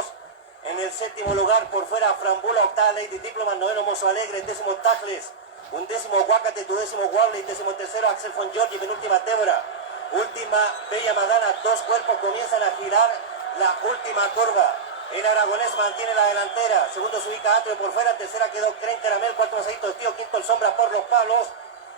En el séptimo lugar por fuera Frambula, octava Lady Diplomat, noveno Mozo Alegre, décimo Tacles, undécimo Huacate, duodécimo Warley, décimo tercero Axel von Giorgi, penúltima Débora. Última Bella Madana, 2 cuerpos comienzan a girar la última curva. El aragonés mantiene la delantera, segundo se ubica Atrio por fuera, tercera quedó Cren Caramel, cuarto Masadito Estío, quinto el Sombra por los palos.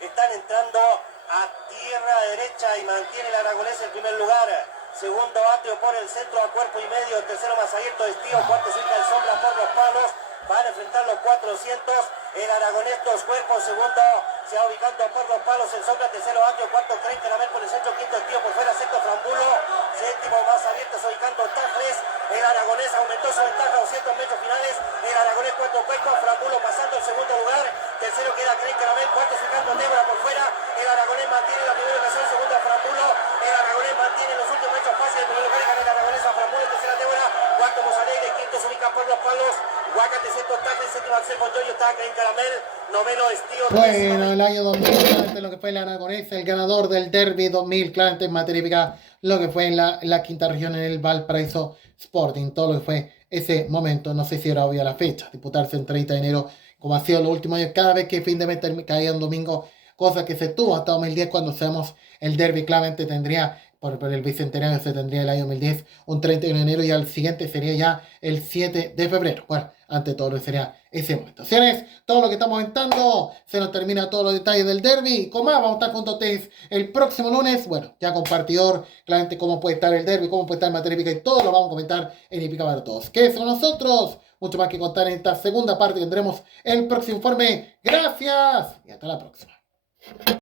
Están entrando a tierra derecha y mantiene el aragonés el primer lugar. Segundo Atrio por el centro a cuerpo y medio, tercero más abierto Estío, cuarto se ubica el Sombra por los palos. Van a enfrentar los 400, el aragonés 2 cuerpos, segundo se va ubicando por los palos el Sombra, tercero Atrio, cuarto Cren Caramel por el centro, quinto Estío por fuera, sexto Frambulo, séptimo más abierto se ubicando Tacles. El aragonés aumentó su ventaja a 200 metros finales, el aragonés 4 cuerpos, Frambulo pasando el segundo lugar, tercero queda Cren Caramel, cuarto se ubicando Débora por fuera, el aragonés mantiene la primera ocasión, segundo Frambulo, el aragonés mantiene los últimos metros fáciles, el primer lugar gana el aragonés a Frambulo, tercera Débora, cuarto Mosalegre, quinto se ubica por los palos, Huacate, sexto Tacles, séptimo Axel von Giorgi, octava Cren Caramel, noveno Estío. Bueno, el año 2000, claramente lo que fue el aragonés, el ganador del Derby 2000, claramente en materia hípica, lo que fue en la quinta región en el Valparaíso Sporting, todo lo que fue ese momento, no sé si era obvia la fecha, disputarse el 30 de enero, como ha sido los últimos años, cada vez que fin de mes caía un domingo, cosa que se tuvo hasta 2010, cuando sabemos el Derby claramente tendría, por el bicentenario se tendría el año 2010, un 31 de enero y al siguiente sería ya el 7 de febrero. Bueno, ante todo sería ese momento. Señores, todo lo que estamos comentando, se nos termina todos los detalles del Derby. Con más, vamos a estar junto a ustedes el próximo lunes. Bueno, ya con partidor, claramente cómo puede estar el Derby, cómo puede estar en materia hípica y todo lo vamos a comentar en Hípica para Todos. Quédense con nosotros, mucho más que contar en esta segunda parte que tendremos el próximo informe. Gracias y hasta la próxima.